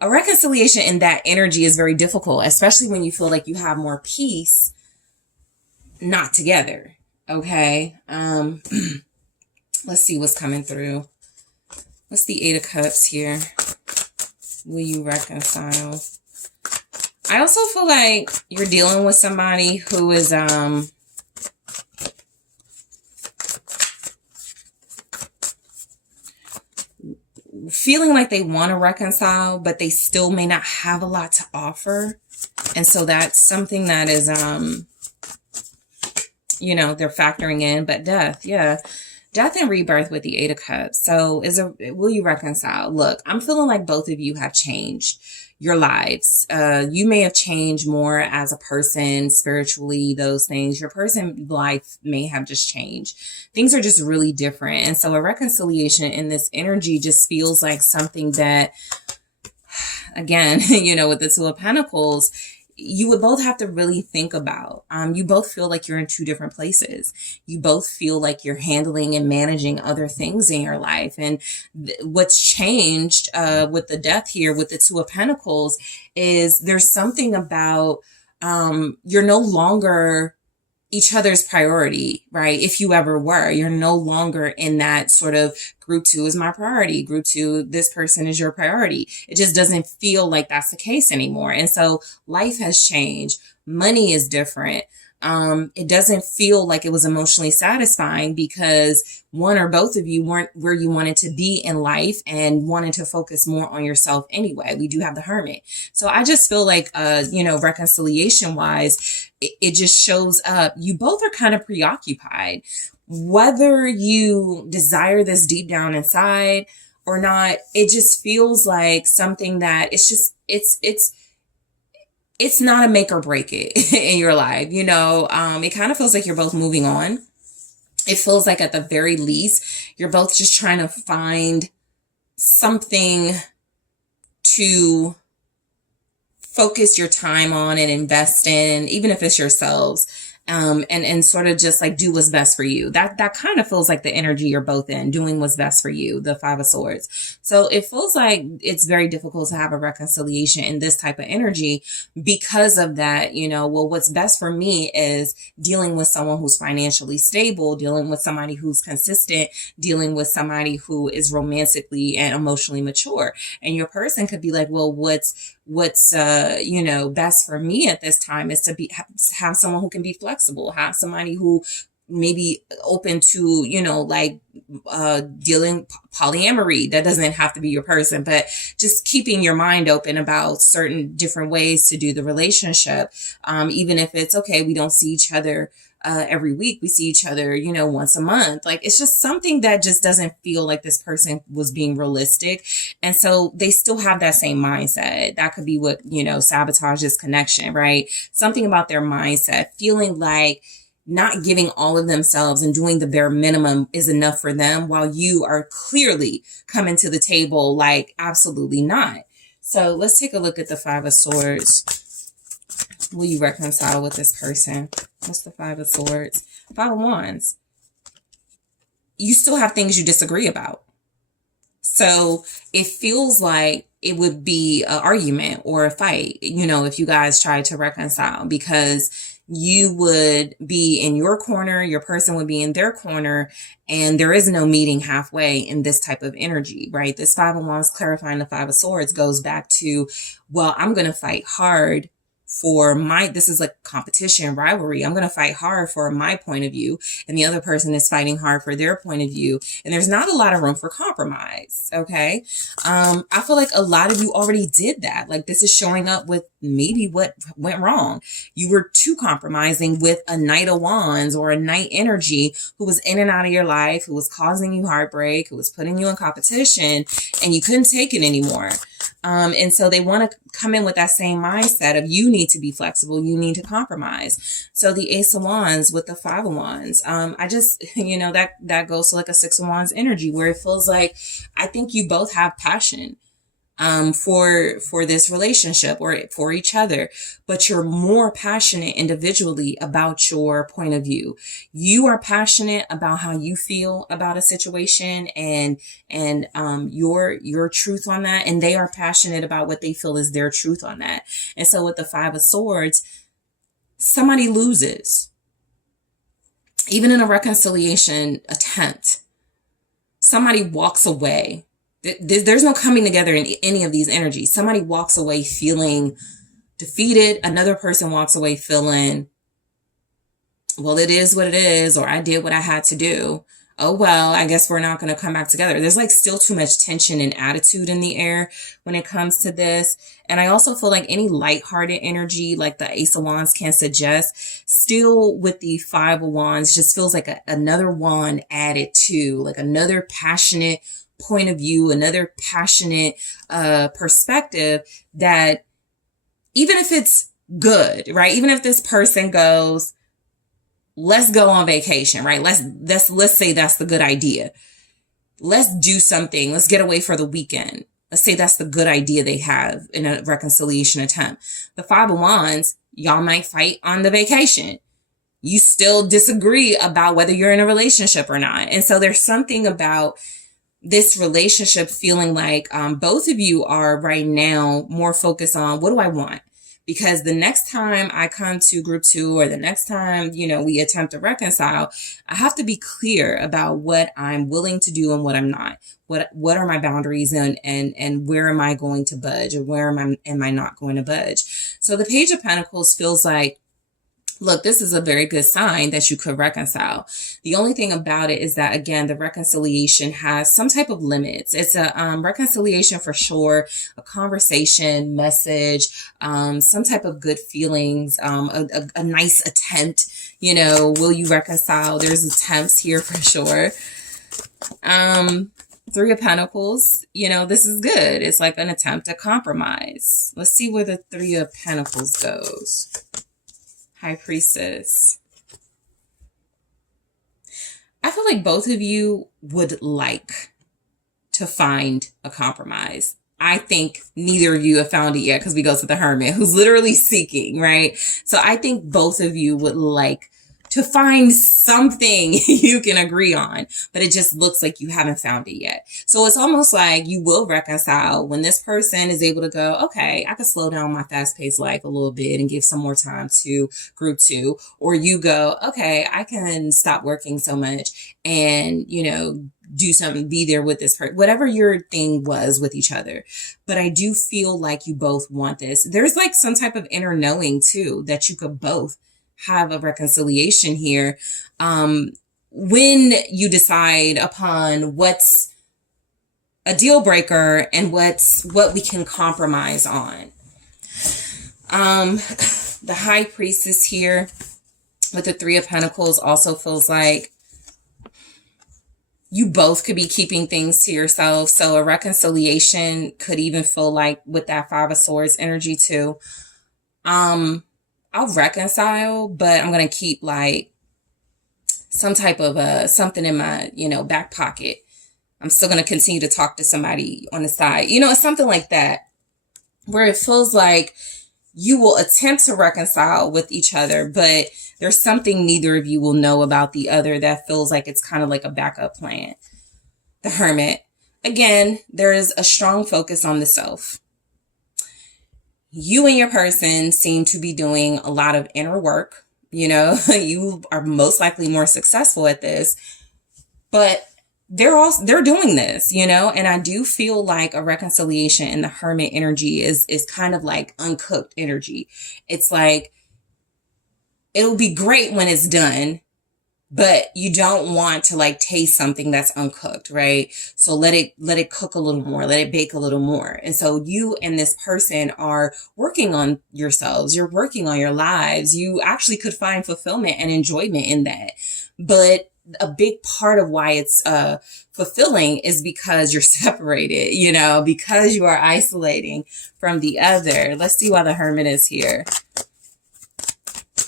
a reconciliation in that energy is very difficult, especially when you feel like you have more peace not together. Okay. Let's see what's coming through. What's the Eight of Cups here? Will you reconcile? I also feel like you're dealing with somebody who is feeling like they want to reconcile, but they still may not have a lot to offer. And so that's something that is they're factoring in. But death, yeah. Death and rebirth with the Eight of Cups. So will you reconcile? Look, I'm feeling like both of you have changed your lives. You may have changed more as a person, spiritually, those things. Your person life may have just changed. Things are just really different. And so a reconciliation in this energy just feels like something that, again, with the Two of Pentacles, you would both have to really think about. You both feel like you're in two different places. You both feel like you're handling and managing other things in your life. And what's changed with the death here, with the Two of Pentacles, is there's something about you're no longer each other's priority, right? If you ever were, you're no longer in that sort of group two is my priority. Group two, this person is your priority. It just doesn't feel like that's the case anymore. And so life has changed. Money is different. It doesn't feel like it was emotionally satisfying because one or both of you weren't where you wanted to be in life and wanted to focus more on yourself anyway. We do have the Hermit. So I just feel like, reconciliation wise, it just shows up. You both are kind of preoccupied. Whether you desire this deep down inside or not, it just feels like something that it's not a make or break it in your life. It kind of feels like you're both moving on. It feels like at the very least, you're both just trying to find something to focus your time on and invest in, even if it's yourselves. And sort of just like do what's best for you. That kind of feels like the energy you're both in, doing what's best for you, the Five of Swords. So it feels like it's very difficult to have a reconciliation in this type of energy because of that. Well, what's best for me is dealing with someone who's financially stable, dealing with somebody who's consistent, dealing with somebody who is romantically and emotionally mature. And your person could be like, well, what's best for me at this time is to have someone who can be flexible, have somebody who maybe open to, dealing polyamory. That doesn't have to be your person, but just keeping your mind open about certain different ways to do the relationship. Even if it's okay, we don't see each other every week, we see each other, once a month. Like, it's just something that just doesn't feel like this person was being realistic. And so they still have that same mindset. That could be what, sabotages connection, right? Something about their mindset, feeling like not giving all of themselves and doing the bare minimum is enough for them, while you are clearly coming to the table like, absolutely not. So let's take a look at the Five of Swords. Will you reconcile with this person? What's the Five of Swords? Five of Wands. You still have things you disagree about. So it feels like it would be an argument or a fight, if you guys tried to reconcile, because you would be in your corner, your person would be in their corner, and there is no meeting halfway in this type of energy, right? This Five of Wands clarifying the Five of Swords goes back to, well, I'm going to fight hard for this is like competition, rivalry. I'm going to fight hard for my point of view, and the other person is fighting hard for their point of view. And there's not a lot of room for compromise. Okay. I feel like a lot of you already did that. Like, this is showing up with maybe what went wrong. You were too compromising with a Knight of Wands or a Knight energy who was in and out of your life, who was causing you heartbreak, who was putting you in competition, and you couldn't take it anymore. And so they want to come in with that same mindset of, you need to be flexible, you need to compromise. So the Ace of Wands with the Five of Wands, I just, that goes to like a Six of Wands energy, where it feels like, I think you both have passion for this relationship or for each other, but you're more passionate individually about your point of view. You are passionate about how you feel about a situation and your truth on that, and they are passionate about what they feel is their truth on that. And so with the Five of Swords, somebody loses. Even in a reconciliation attempt, somebody walks away. There's no coming together in any of these energies. Somebody walks away feeling defeated. Another person walks away feeling, well, it is what it is, or I did what I had to do. Oh, well, I guess we're not going to come back together. There's like still too much tension and attitude in the air when it comes to this. And I also feel like any lighthearted energy, like the Ace of Wands can suggest, still with the Five of Wands, just feels like another wand added to, like another passionate point of view, another passionate perspective, that even if it's good, right? Even if this person goes, let's go on vacation, right? Let's say that's the good idea. Let's do something. Let's get away for the weekend. Let's say that's the good idea they have in a reconciliation attempt. The Five of Wands, y'all might fight on the vacation. You still disagree about whether you're in a relationship or not. And so there's something about this relationship feeling like both of you are right now more focused on, what do I want? Because the next time I come to group 2, or the next time, we attempt to reconcile, I have to be clear about what I'm willing to do and what I'm not. What are my boundaries, and where am I going to budge, or where am I not going to budge? So the Page of Pentacles feels like Look, this is a very good sign that you could reconcile. The only thing about it is that, again, the reconciliation has some type of limits. It's a reconciliation for sure, a conversation, message, some type of good feelings, a nice attempt. Will you reconcile? There's attempts here for sure. Three of Pentacles, this is good. It's like an attempt at compromise. Let's see where the Three of Pentacles goes. High Priestess. I feel like both of you would like to find a compromise. I think neither of you have found it yet because we go to the Hermit, who's literally seeking, right? So I think both of you would like to find something you can agree on, but it just looks like you haven't found it yet. So it's almost like you will reconcile when this person is able to go, okay, I could slow down my fast-paced life a little bit and give some more time to group 2, or you go, okay, I can stop working so much and, do something, be there with this person, whatever your thing was with each other. But I do feel like you both want this. There's like some type of inner knowing too, that you could both have a reconciliation here. When you decide upon what's a deal breaker and what we can compromise on. The High Priestess here with the Three of Pentacles also feels like you both could be keeping things to yourself. So a reconciliation could even feel like with that Five of Swords energy too. I'll reconcile, but I'm going to keep like some type of something in my, back pocket. I'm still going to continue to talk to somebody on the side. It's something like that where it feels like you will attempt to reconcile with each other, but there's something neither of you will know about the other that feels like it's kind of like a backup plan. The Hermit. Again, there is a strong focus on the self. You and your person seem to be doing a lot of inner work. You are most likely more successful at this, but they're doing this, and I do feel like a reconciliation in the Hermit energy is kind of like uncooked energy. It's like, it'll be great when it's done, but you don't want to like taste something that's uncooked, right? So let it cook a little more, let it bake a little more. And so you and this person are working on yourselves. You're working on your lives. You actually could find fulfillment and enjoyment in that. But a big part of why it's fulfilling is because you're separated, because you are isolating from the other. Let's see why the Hermit is here.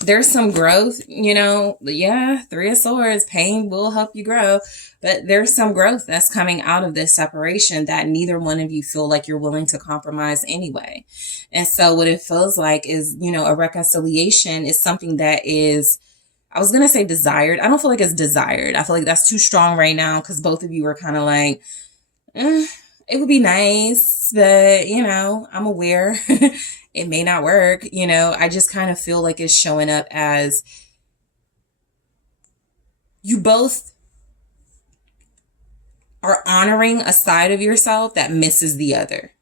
There's some growth, yeah, Three of Swords, pain will help you grow, but there's some growth that's coming out of this separation that neither one of you feel like you're willing to compromise anyway. And so what it feels like is, a reconciliation is something that is, I was going to say desired. I don't feel like it's desired. I feel like that's too strong right now because both of you are kind of like, it would be nice, but, I'm aware it may not work. I just kind of feel like it's showing up as you both are honoring a side of yourself that misses the other.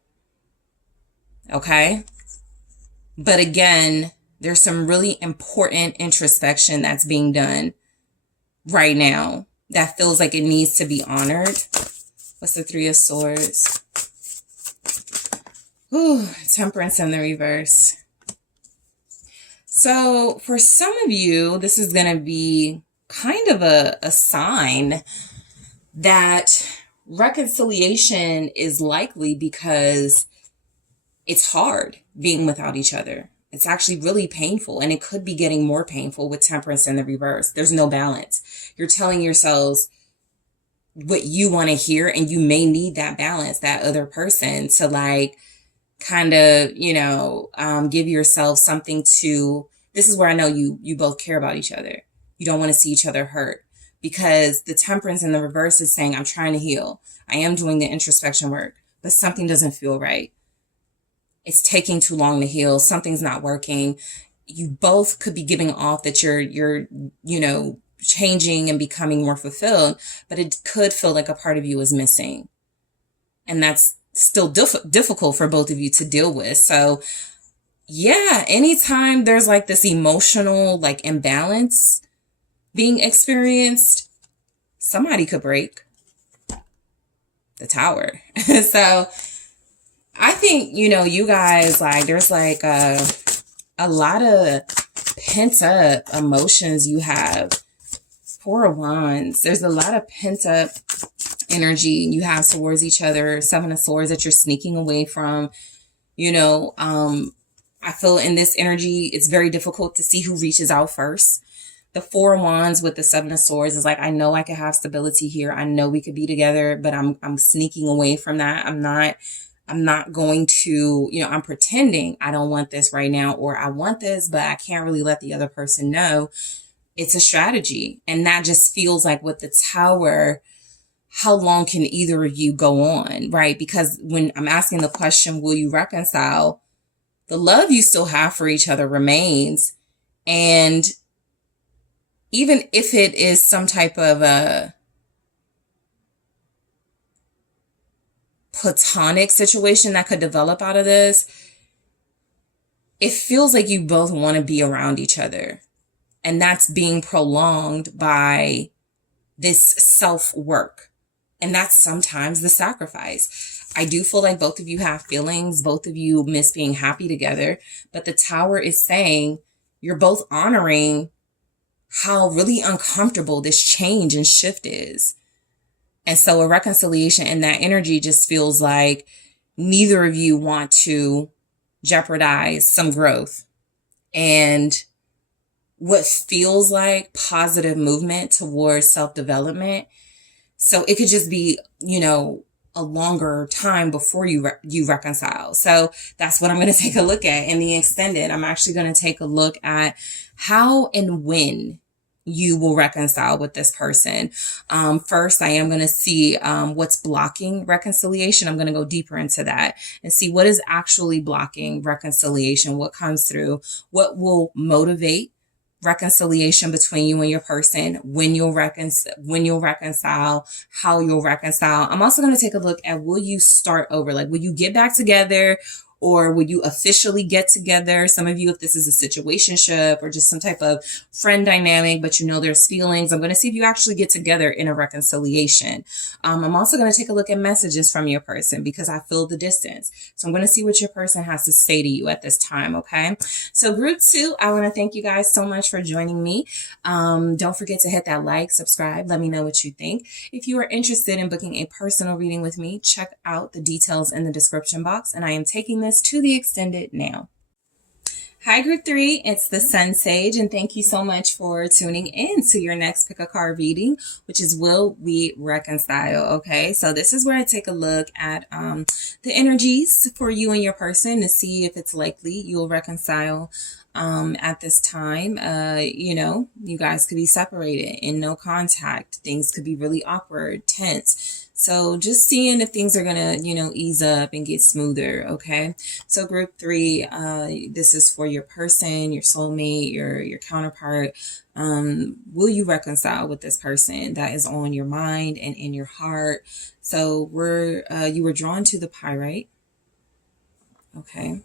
Okay? But again, there's some really important introspection that's being done right now that feels like it needs to be honored. What's the Three of Swords? Ooh, Temperance in the reverse. So for some of you, this is going to be kind of a sign that reconciliation is likely because it's hard being without each other. It's actually really painful, and it could be getting more painful with Temperance in the reverse. There's no balance. You're telling yourselves what you want to hear, and you may need that balance, that other person to like kind of, give yourself something to, this is where I know you both care about each other. You don't want to see each other hurt, because the Temperance in the reverse is saying, I'm trying to heal. I am doing the introspection work, but something doesn't feel right. It's taking too long to heal. Something's not working. You both could be giving off that you're changing and becoming more fulfilled, but it could feel like a part of you is missing. And that's still difficult for both of you to deal with. So yeah, anytime there's like this emotional like imbalance being experienced, somebody could break the tower. So I think, you know, you guys, like, there's like a lot of pent up emotions you have. Four of Wands. There's a lot of pent up energy you have towards each other. Seven of Swords that you're sneaking away from. You know, I feel in this energy, it's very difficult to see who reaches out first. The Four of Wands with the Seven of Swords is like, I know I could have stability here. I know we could be together, but I'm sneaking away from that. I'm not going to, you know, I'm pretending I don't want this right now, or I want this, but I can't really let the other person know. It's a strategy. And that just feels like with the Tower, how long can either of you go on, right? Because when I'm asking the question, will you reconcile? The love you still have for each other remains. And even if it is some type of a platonic situation that could develop out of this, it feels like you both want to be around each other. And that's being prolonged by this self-work. And that's sometimes the sacrifice. I do feel like both of you have feelings. Both of you miss being happy together. But the Tower is saying you're both honoring how really uncomfortable this change and shift is. And so a reconciliation in that energy just feels like neither of you want to jeopardize some growth and what feels like positive movement towards self-development. So it could just be, you know, a longer time before you reconcile. So that's what I'm going to take a look at in the extended. I'm actually going to take a look at how and when you will reconcile with this person. First, I am going to see what's blocking reconciliation. I'm going to go deeper into that and see what is actually blocking reconciliation, what comes through, what will motivate reconciliation between you and your person, when you'll reconcile, how you'll reconcile. I'm also going to take a look at, will you start over? Like, will you get back together, or will you officially get together? Some of you, if this is a situationship or just some type of friend dynamic, but you know there's feelings, I'm going to see if you actually get together in a reconciliation. I'm also going to take a look at messages from your person because I feel the distance. So I'm going to see what your person has to say to you at this time, okay? So group 2, I want to thank you guys so much for joining me. Don't forget to hit that like, subscribe. Let me know what you think. If you are interested in booking a personal reading with me, check out the details in the description box. And I am taking this to the extended now. Hi group 3, it's the SunSage, and thank you so much for tuning in to your next pick a card reading, which is Will We Reconcile? Okay, so this is where I take a look at the energies for you and your person to see if it's likely you'll reconcile at this time. You know, you guys could be separated in no contact. Things could be really awkward, tense. So just seeing if things are going to, you know, ease up and get smoother. Okay. So group 3, this is for your person, your soulmate, your counterpart. Will you reconcile with this person that is on your mind and in your heart? So you were drawn to the Pyrite. Okay.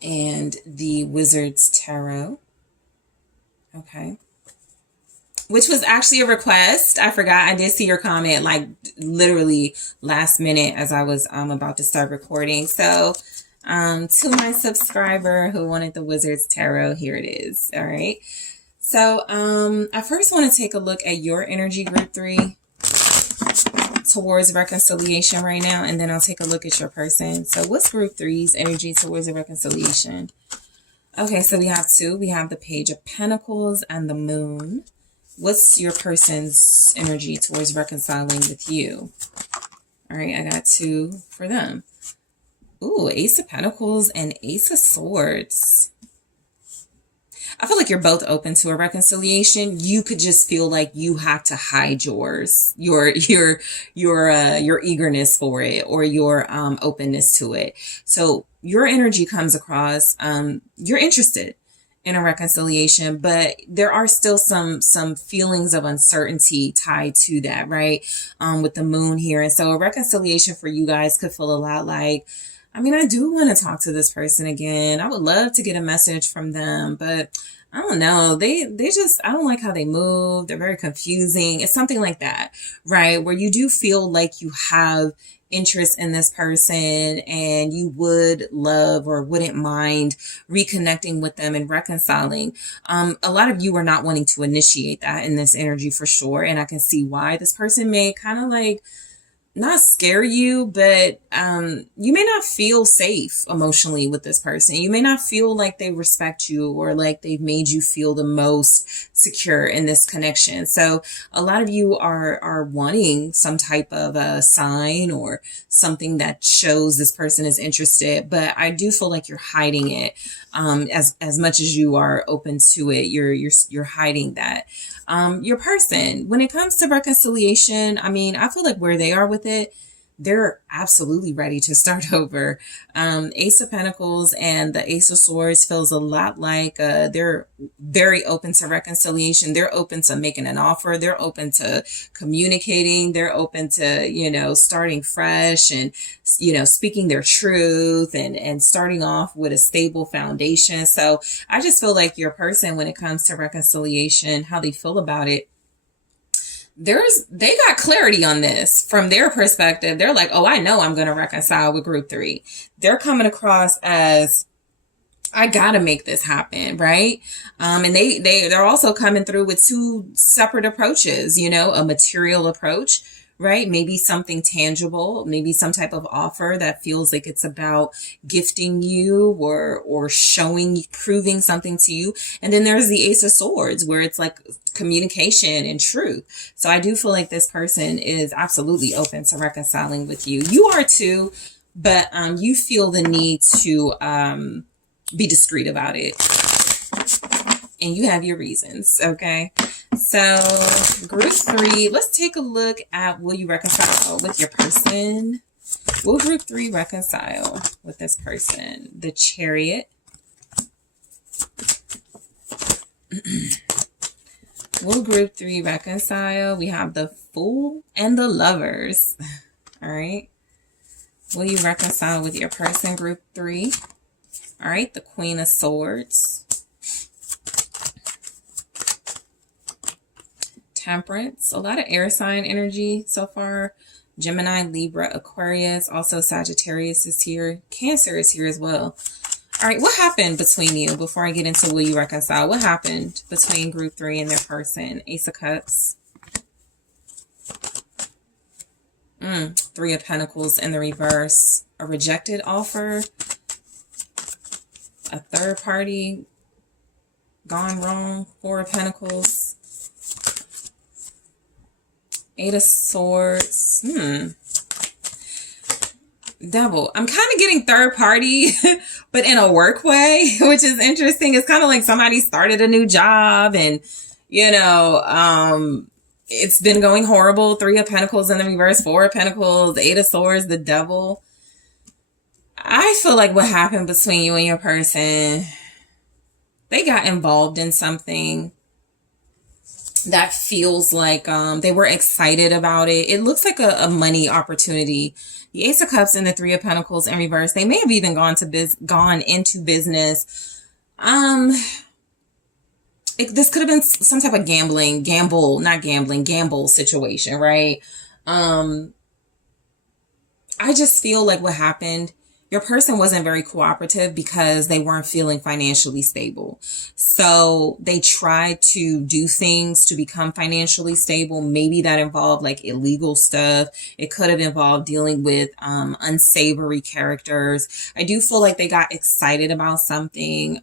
And the Wizard's Tarot. Okay. Which was actually a request. I forgot. I did see your comment like literally last minute as I was about to start recording. So to my subscriber who wanted the Wizard's Tarot, here it is. All right. So I first want to take a look at your energy, group 3, towards reconciliation right now. And then I'll take a look at your person. So what's group 3's energy towards a reconciliation? Okay, so we have 2. We have the Page of Pentacles and the Moon. What's your person's energy towards reconciling with you? All right, I got 2 for them. Ooh, Ace of Pentacles and Ace of Swords. I feel like you're both open to a reconciliation. You could just feel like you have to hide your eagerness for it, or your openness to it. So your energy comes across, you're interested in a reconciliation, but there are still some feelings of uncertainty tied to that, right? With the Moon here. And so a reconciliation for you guys could feel a lot like, I mean, I do want to talk to this person again. I would love to get a message from them, but I don't know. They just, I don't like how they move. They're very confusing. It's something like that, right? Where you do feel like you have interest in this person and you would love or wouldn't mind reconnecting with them and reconciling. A lot of you are not wanting to initiate that in this energy for sure. And I can see why. This person may kind of like not scare you, but you may not feel safe emotionally with this person. You may not feel like they respect you or like they've made you feel the most secure in this connection. So a lot of you are wanting some type of a sign or something that shows this person is interested, but I do feel like you're hiding it. As much as you are open to it, you're hiding that. Your person, when it comes to reconciliation, I mean, I feel like where they are with it, they're absolutely ready to start over. Ace of Pentacles and the Ace of Swords feels a lot like they're very open to reconciliation. They're open to making an offer. They're open to communicating. They're open to, you know, starting fresh and, you know, speaking their truth and starting off with a stable foundation. So I just feel like your person, when it comes to reconciliation, how they feel about it, they got clarity on this from their perspective. They're like, oh, I know I'm going to reconcile with group 3. They're coming across as, I gotta make this happen, right? And they're also coming through with 2 separate approaches, you know, a material approach, right? Maybe something tangible, maybe some type of offer that feels like it's about gifting you or showing, proving something to you. And then there's the Ace of Swords where it's like communication and truth. So I do feel like this person is absolutely open to reconciling with you. You are too, but you feel the need to be discreet about it. And you have your reasons, okay? So, group 3, let's take a look at will you reconcile with your person? Will group 3 reconcile with this person? The Chariot. Will group 3 reconcile? We have the Fool and the Lovers. All right. Will you reconcile with your person, group 3? All right, the Queen of Swords. Temperance. A lot of air sign energy so far. Gemini, Libra, Aquarius. Also Sagittarius is here. Cancer is here as well. All right, what happened between you before I get into will you reconcile? What happened between group 3 and their person? Ace of Cups. 3 of Pentacles in the reverse. A rejected offer. A third party gone wrong. 4 of Pentacles. 8 of Swords. Devil. I'm kind of getting third party, but in a work way, which is interesting. It's kind of like somebody started a new job and, you know, it's been going horrible. 3 of Pentacles in the reverse, 4 of Pentacles, 8 of Swords, the Devil. I feel like what happened between you and your person, they got involved in something that feels like they were excited about it. It looks like a money opportunity. The Ace of Cups and the 3 of Pentacles in reverse, they may have even gone into business. This could have been some type of gamble situation, right? I just feel like what happened, your person wasn't very cooperative because they weren't feeling financially stable. So they tried to do things to become financially stable. Maybe that involved like illegal stuff. It could have involved dealing with unsavory characters. I do feel like they got excited about something.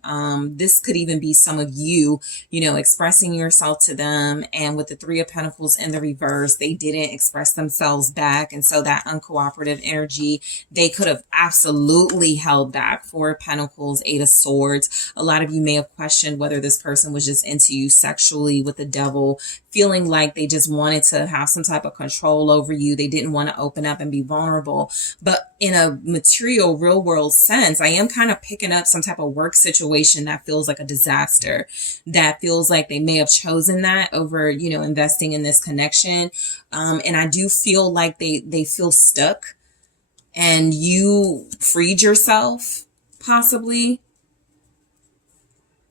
This could even be some of you, you know, expressing yourself to them. And with the 3 of Pentacles in the reverse, they didn't express themselves back. And so that uncooperative energy, they could have absolutely held back. 4 of Pentacles, 8 of Swords. A lot of you may have questioned whether this person was just into you sexually with the Devil, feeling like they just wanted to have some type of control over you. They didn't want to open up and be vulnerable. But in a material, real world sense, I am kind of picking up some type of work situation that feels like a disaster, that feels like they may have chosen that over, you know, investing in this connection. And I do feel like they feel stuck. and you freed yourself possibly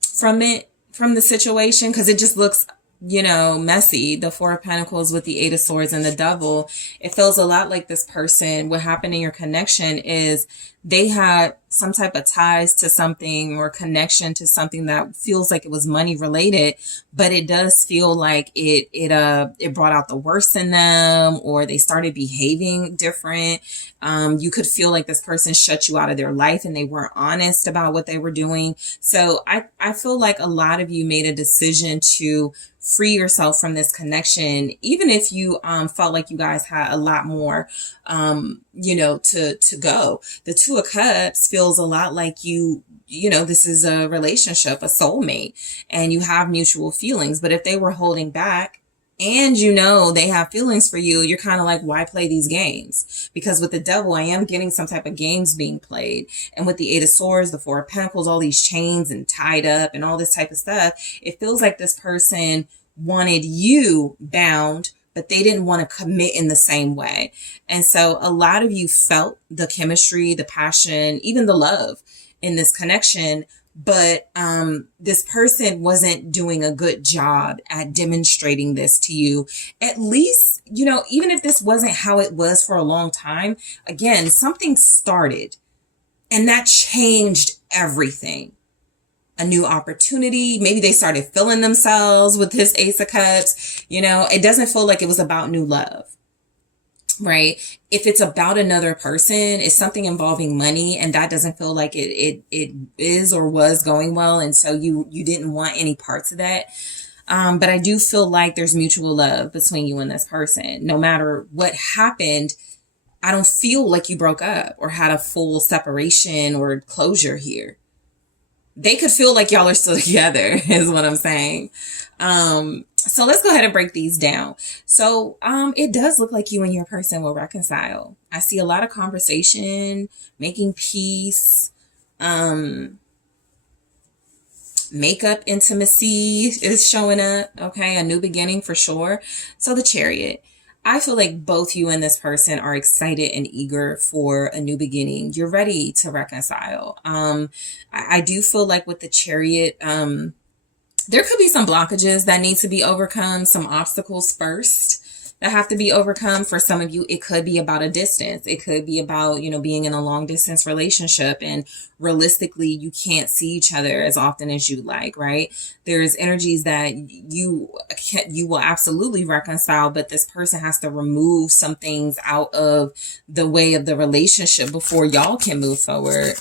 from it, from the situation, because it just looks, you know, messy. The Four of Pentacles with the Eight of Swords and the Devil. It feels a lot like this person, what happened in your connection is they had some type of ties to something or connection to something that feels like it was money related, but it does feel like it brought out the worst in them, or they started behaving different. You could feel like this person shut you out of their life and they weren't honest about what they were doing. So I feel like a lot of you made a decision to free yourself from this connection, even if you felt like you guys had a lot more you know, to go. The Two of Cups feels a lot like you know, this is a relationship, a soulmate, and you have mutual feelings. But if they were holding back and you know they have feelings for you, you're kind of like, why play these games? Because with the Devil, I am getting some type of games being played. And with the Eight of Swords, the Four of Pentacles, all these chains and tied up and all this type of stuff, it feels like this person wanted you bound, but they didn't want to commit in the same way. And so a lot of you felt the chemistry, the passion, even the love in this connection. But this person wasn't doing a good job at demonstrating this to you. At least, you know, even if this wasn't how it was for a long time, again, something started and that changed everything. A new opportunity. Maybe they started feeling themselves with this Ace of Cups. You know, it doesn't feel like it was about new love, right? If it's about another person, it's something involving money, and that doesn't feel like it is or was going well. And so you didn't want any parts of that. But I do feel like there's mutual love between you and this person. No matter what happened, I don't feel like you broke up or had a full separation or closure here. They could feel like y'all are still together, is what I'm saying. So let's go ahead and break these down. So it does look like you and your person will reconcile. I see a lot of conversation, making peace, makeup intimacy is showing up. Okay, a new beginning for sure. So the Chariot. I feel like both you and this person are excited and eager for a new beginning. You're ready to reconcile. I do feel like with the Chariot, there could be some blockages that need to be overcome, some obstacles first that have to be overcome. For some of you, it could be about a distance. It could be about, you know, being in a long distance relationship, and realistically, you can't see each other as often as you like, right? There's energies that you will absolutely reconcile, but this person has to remove some things out of the way of the relationship before y'all can move forward.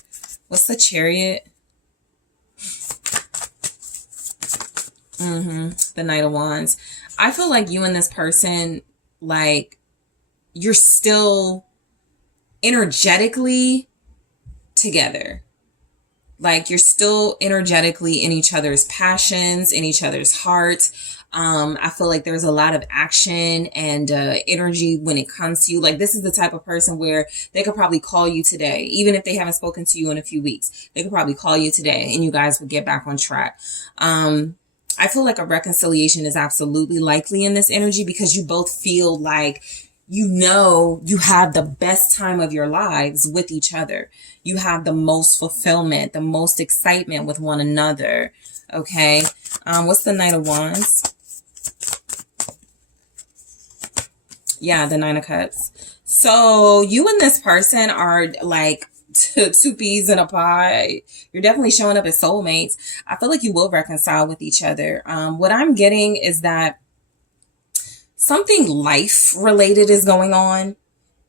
What's the Chariot? The Knight of Wands. I feel like you and this person, like, you're still energetically together. Like, you're still energetically in each other's passions, in each other's hearts. I feel like there's a lot of action and energy when it comes to you. Like, this is the type of person where they could probably call you today, even if they haven't spoken to you in a few weeks. They could probably call you today and you guys would get back on track. I feel like a reconciliation is absolutely likely in this energy, because you both feel like, you know, you have the best time of your lives with each other. You have the most fulfillment, the most excitement with one another. Okay. What's the Knight of Wands? Yeah, the Nine of Cups. So you and this person are like two peas in a pod. You're definitely showing up as soulmates. I feel like you will reconcile with each other. What I'm getting is that something life related is going on.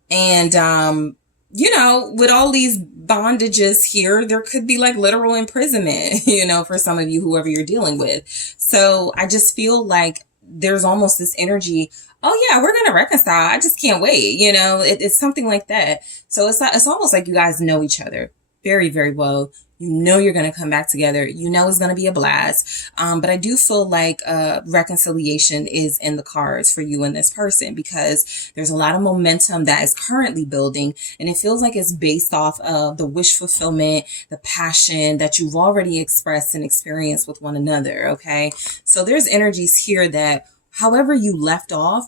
And, you know, with all these bondages here, there could be like literal imprisonment, you know, for some of you, whoever you're dealing with. So I just feel like there's almost this energy, oh yeah, we're going to reconcile. I just can't wait. You know, it's something like that. So it's almost like you guys know each other very, very well. You know, you're going to come back together. You know, it's going to be a blast. But I do feel like reconciliation is in the cards for you and this person, because there's a lot of momentum that is currently building, and it feels like it's based off of the wish fulfillment, the passion that you've already expressed and experienced with one another. Okay. So there's energies here that however you left off,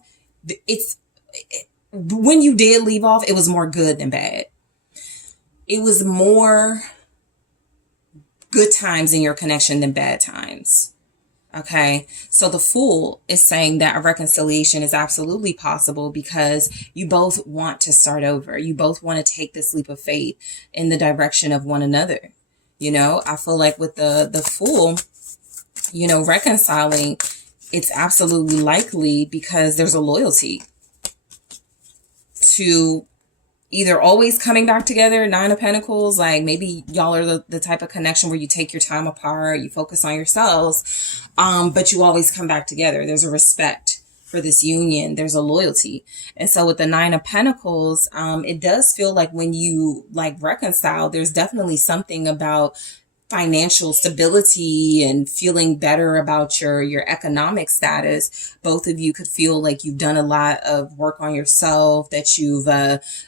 when you did leave off, it was more good than bad. it was more good times in your connection than bad times. Okay, so the Fool is saying that a reconciliation is absolutely possible because you both want to start over. You both want to take this leap of faith in the direction of one another. You know, I feel like with the Fool, you know, reconciling, it's absolutely likely because there's a loyalty to either always coming back together, Nine of Pentacles, like maybe y'all are the type of connection where you take your time apart, you focus on yourselves, but you always come back together. There's a respect for this union. There's a loyalty. And so with the Nine of Pentacles, it does feel like when you like reconcile, there's definitely something about financial stability and feeling better about your economic status. Both of you could feel like you've done a lot of work on yourself, that you've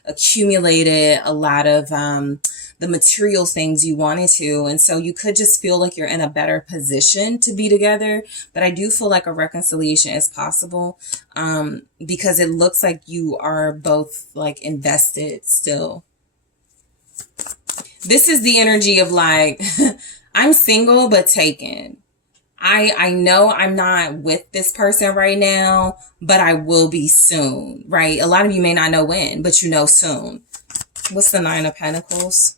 accumulated a lot of the material things you wanted to. And so you could just feel like you're in a better position to be together. But I do feel like a reconciliation is possible because it looks like you are both like invested still. This is the energy of like, I'm single, but taken. I know I'm not with this person right now, but I will be soon, right? A lot of you may not know when, but you know soon. What's the Nine of Pentacles?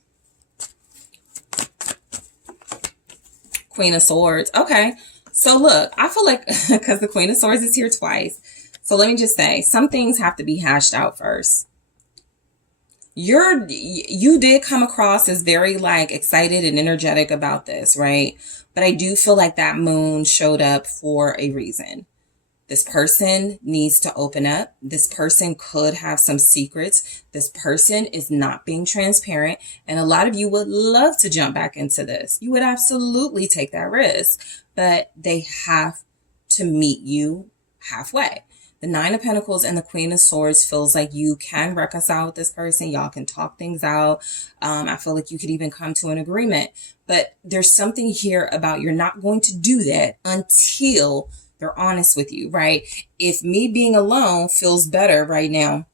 Queen of Swords. Okay. So look, I feel like, because the Queen of Swords is here twice. So let me just say, some things have to be hashed out first. You did come across as very like excited and energetic about this, right? But I do feel like that moon showed up for a reason. This person needs to open up. This person could have some secrets. This person is not being transparent. And a lot of you would love to jump back into this. You would absolutely take that risk, but they have to meet you halfway. The Nine of Pentacles and the Queen of Swords feels like you can reconcile with this person. Y'all can talk things out. I feel like you could even come to an agreement. But there's something here about you're not going to do that until they're honest with you, right? If me being alone feels better right now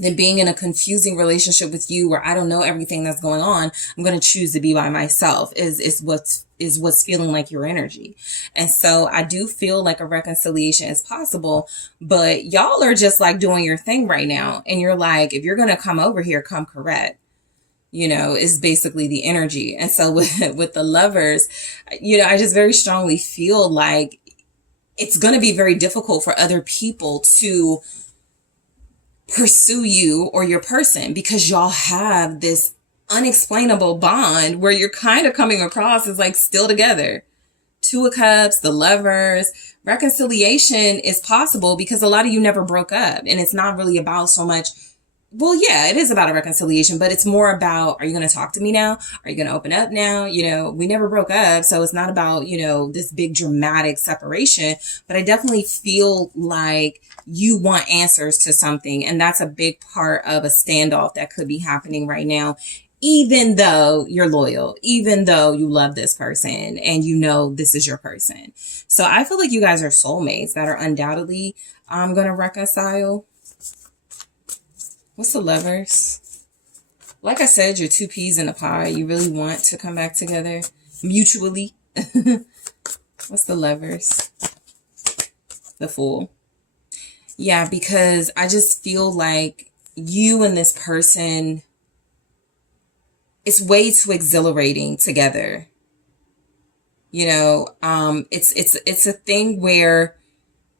than being in a confusing relationship with you where I don't know everything that's going on, I'm going to choose to be by myself is what's feeling like your energy. And so I do feel like a reconciliation is possible, but y'all are just like doing your thing right now. And you're like, if you're going to come over here, come correct, you know, is basically the energy. And so with the Lovers, you know, I just very strongly feel like it's going to be very difficult for other people to pursue you or your person because y'all have this unexplainable bond where you're kind of coming across as like still together. Two of Cups, the Lovers, reconciliation is possible because a lot of you never broke up, and it's not really about so much. Well, yeah, it is about a reconciliation, but it's more about, are you going to talk to me now? Are you going to open up now? You know, we never broke up. So it's not about, you know, this big dramatic separation, but I definitely feel like you want answers to something. And that's a big part of a standoff that could be happening right now, even though you're loyal, even though you love this person and you know this is your person. So I feel like you guys are soulmates that are undoubtedly going to reconcile. What's the Lovers? Like I said, you're two peas in a pie. You really want to come back together mutually. What's the Lovers? The Fool. Yeah, because I just feel like you and this person, it's way too exhilarating together. You know, it's a thing where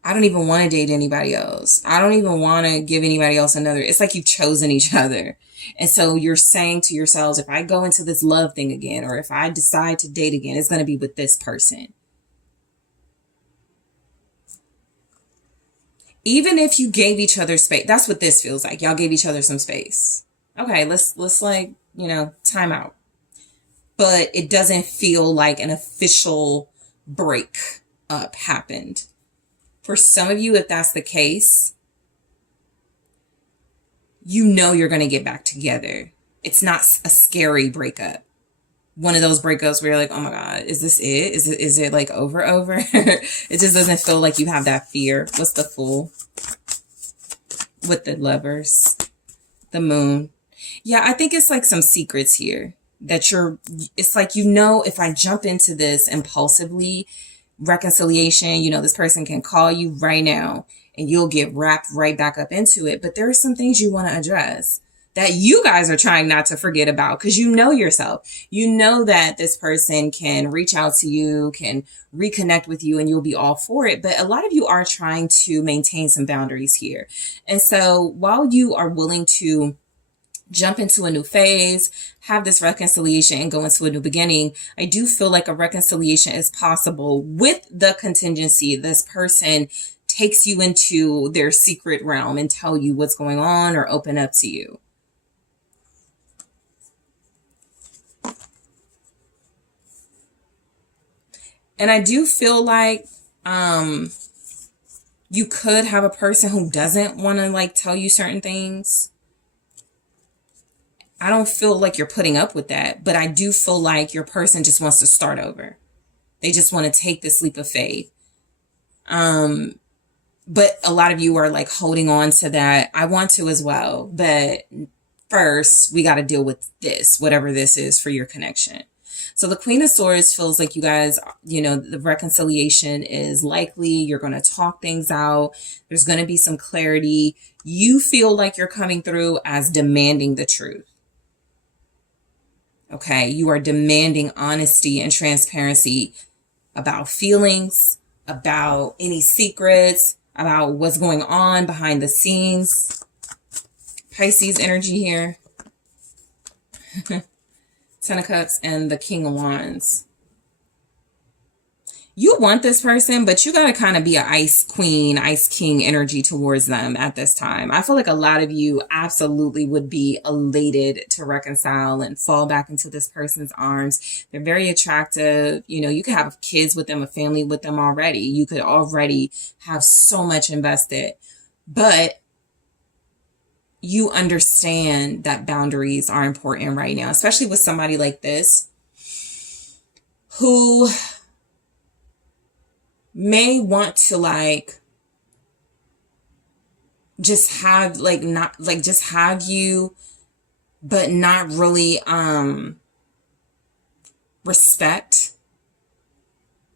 I don't even want to date anybody else. I don't even want to give anybody else another. It's like you've chosen each other. And so you're saying to yourselves, if I go into this love thing again, or if I decide to date again, it's going to be with this person. Even if you gave each other space, that's what this feels like. Y'all gave each other some space. Okay, let's like, you know, time out. But it doesn't feel like an official break up happened. For some of you, if that's the case, you know you're going to get back together. It's not a scary breakup. One of those breakups where you're like, oh my God, is this it? Is it like over? It just doesn't feel like you have that fear. What's the Fool? With the Lovers, the Moon. Yeah, I think it's like some secrets here that it's like, if I jump into this impulsively, reconciliation, this person can call you right now and you'll get wrapped right back up into it. But there are some things you want to address that you guys are trying not to forget about because you know yourself. You know that this person can reach out to you, can reconnect with you, and you'll be all for it. But a lot of you are trying to maintain some boundaries here. And so while you are willing to jump into a new phase, have this reconciliation, and go into a new beginning, I do feel like a reconciliation is possible with the contingency. This person takes you into their secret realm and tell you what's going on or open up to you. And I do feel like you could have a person who doesn't want to like tell you certain things. I don't feel like you're putting up with that, but I do feel like your person just wants to start over. They just want to take this leap of faith. But a lot of you are like holding on to that. I want to as well, but first we got to deal with this, whatever this is for your connection. So the Queen of Swords feels like you guys, the reconciliation is likely. You're going to talk things out. There's going to be some clarity. You feel like you're coming through as demanding the truth. Okay, you are demanding honesty and transparency about feelings, about any secrets, about what's going on behind the scenes. Pisces energy here. Ten of Cups and the King of Wands. You want this person, but you got to kind of be an ice queen, ice king energy towards them at this time. I feel like a lot of you absolutely would be elated to reconcile and fall back into this person's arms. They're very attractive. You could have kids with them, a family with them already. You could already have so much invested, but you understand that boundaries are important right now, especially with somebody like this who may want to just have just have you, but not really respect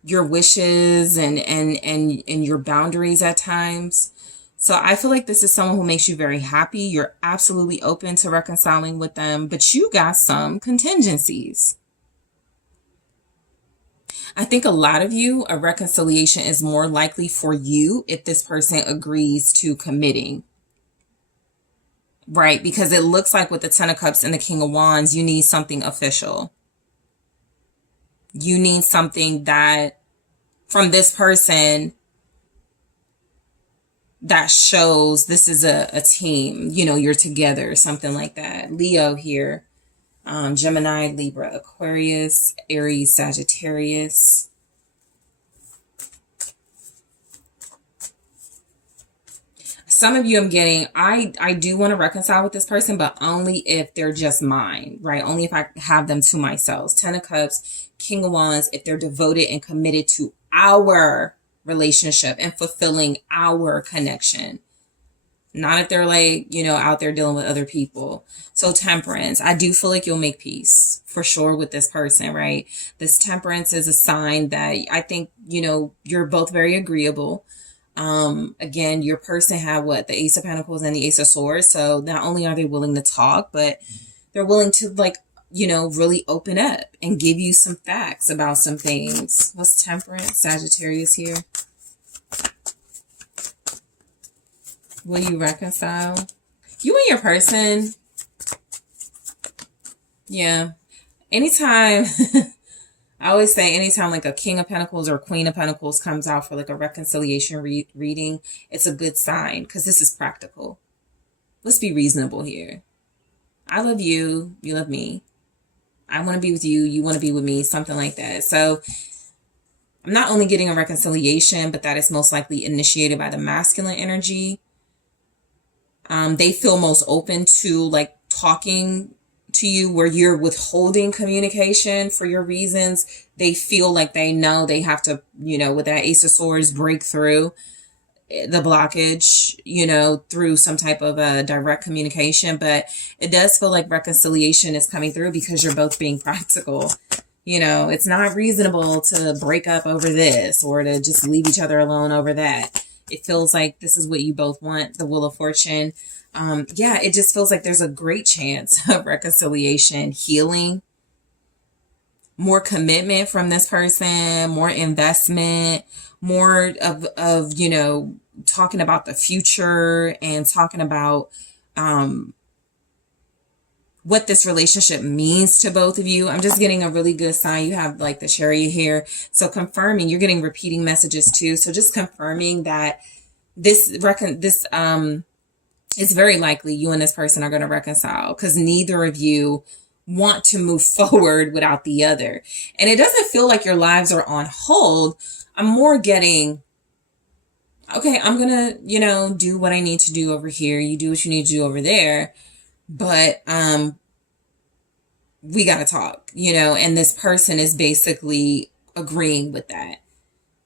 your wishes and your boundaries at times. So I feel like this is someone who makes you very happy. You're absolutely open to reconciling with them, but you got some contingencies. I think a lot of you, a reconciliation is more likely for you if this person agrees to committing. Right? Because it looks like with the Ten of Cups and the King of Wands, you need something official. You need something that from this person that shows this is a team, you're together, something like that. Leo here. Gemini, Libra, Aquarius, Aries, Sagittarius. Some of you I'm getting, I do want to reconcile with this person, but only if they're just mine, right? Only if I have them to myself. Ten of Cups, King of Wands, if they're devoted and committed to our relationship and fulfilling our connection. Not if they're out there dealing with other people. So Temperance, I do feel like you'll make peace for sure with this person, right? This Temperance is a sign that I think, you're both very agreeable. Again, your person had the Ace of Pentacles and the Ace of Swords. So not only are they willing to talk, but they're willing to really open up and give you some facts about some things. What's Temperance, Sagittarius here? Will you reconcile? You and your person. Yeah. Anytime, I always say anytime a King of Pentacles or Queen of Pentacles comes out for a reconciliation reading, it's a good sign because this is practical. Let's be reasonable here. I love you. You love me. I want to be with you. You want to be with me. Something like that. So I'm not only getting a reconciliation, but that is most likely initiated by the masculine energy. They feel most open to talking to you where you're withholding communication for your reasons. They feel like they know they have to, with that Ace of Swords, break through. the blockage, you know, through some type of direct communication, but it does feel like reconciliation is coming through because you're both being practical. You know, it's not reasonable to break up over this or to just leave each other alone over that. It feels like this is what you both want, the Wheel of Fortune. Yeah, it just feels like there's a great chance of reconciliation, healing, more commitment from this person, more investment, more of you know, talking about the future and talking about what this relationship means to both of you. I'm just getting a really good sign. You have like the Chariot here. So confirming, you're getting repeating messages too. So just confirming that this it's very likely you and this person are going to reconcile because neither of you want to move forward without the other. And it doesn't feel like your lives are on hold. I'm more getting, okay, I'm going to, you know, do what I need to do over here. You do what you need to do over there. But we got to talk, you know, and this person is basically agreeing with that.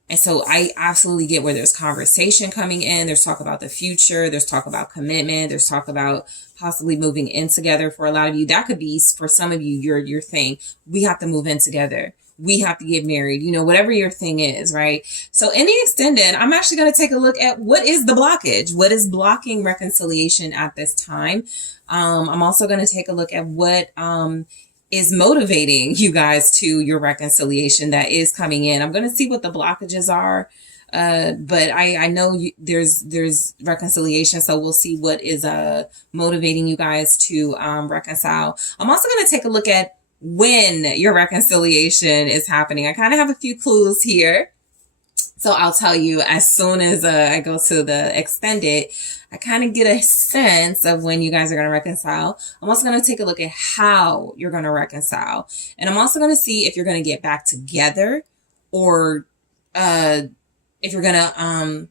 And so I absolutely get where there's conversation coming in. There's talk about the future. There's talk about commitment. There's talk about possibly moving in together for a lot of you. That could be, for some of you, your thing. We have to move in together. We have to get married, you know, whatever your thing is, right? So in the extended, I'm actually going to take a look at what is the blockage, what is blocking reconciliation at this time. I'm also going to take a look at what is motivating you guys to your reconciliation that is coming in. I'm going to see what the blockages are. But I know there's reconciliation. So we'll see what is motivating you guys to reconcile. I'm also going to take a look at when your reconciliation is happening. I kind of have a few clues here. So I'll tell you as soon as I go to the extended, I kind of get a sense of when you guys are going to reconcile. I'm also going to take a look at how you're going to reconcile. And I'm also going to see if you're going to get back together or if you're going to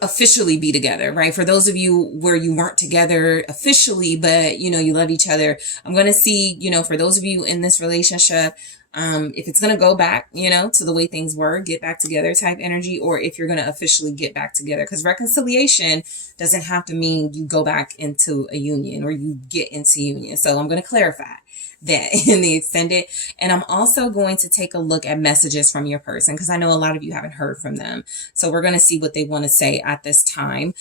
officially be together, right? For those of you where you weren't together officially, but you know, you love each other, I'm going to see, you know, for those of you in this relationship, if it's going to go back, you know, to the way things were, get back together type energy, or if you're going to officially get back together, because reconciliation doesn't have to mean you go back into a union or you get into union. So I'm going to clarify that in the extended. And I'm also going to take a look at messages from your person because I know a lot of you haven't heard from them. So we're going to see what they want to say at this time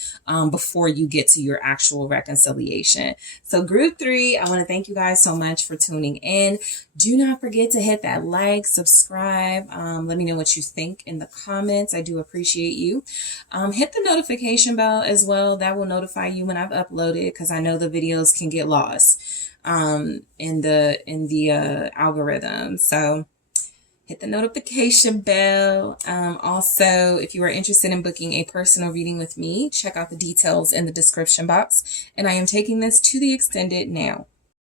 before you get to your actual reconciliation. So group 3, I want to thank you guys so much for tuning in. Do not forget to hit that like, subscribe. Let me know what you think in the comments. I do appreciate you. Hit the notification bell as well. That will notify you when I've uploaded because I know the videos can get lost in the algorithm. So hit the notification bell. Also, if you are interested in booking a personal reading with me, check out the details in the description box. And I am taking this to the extended now.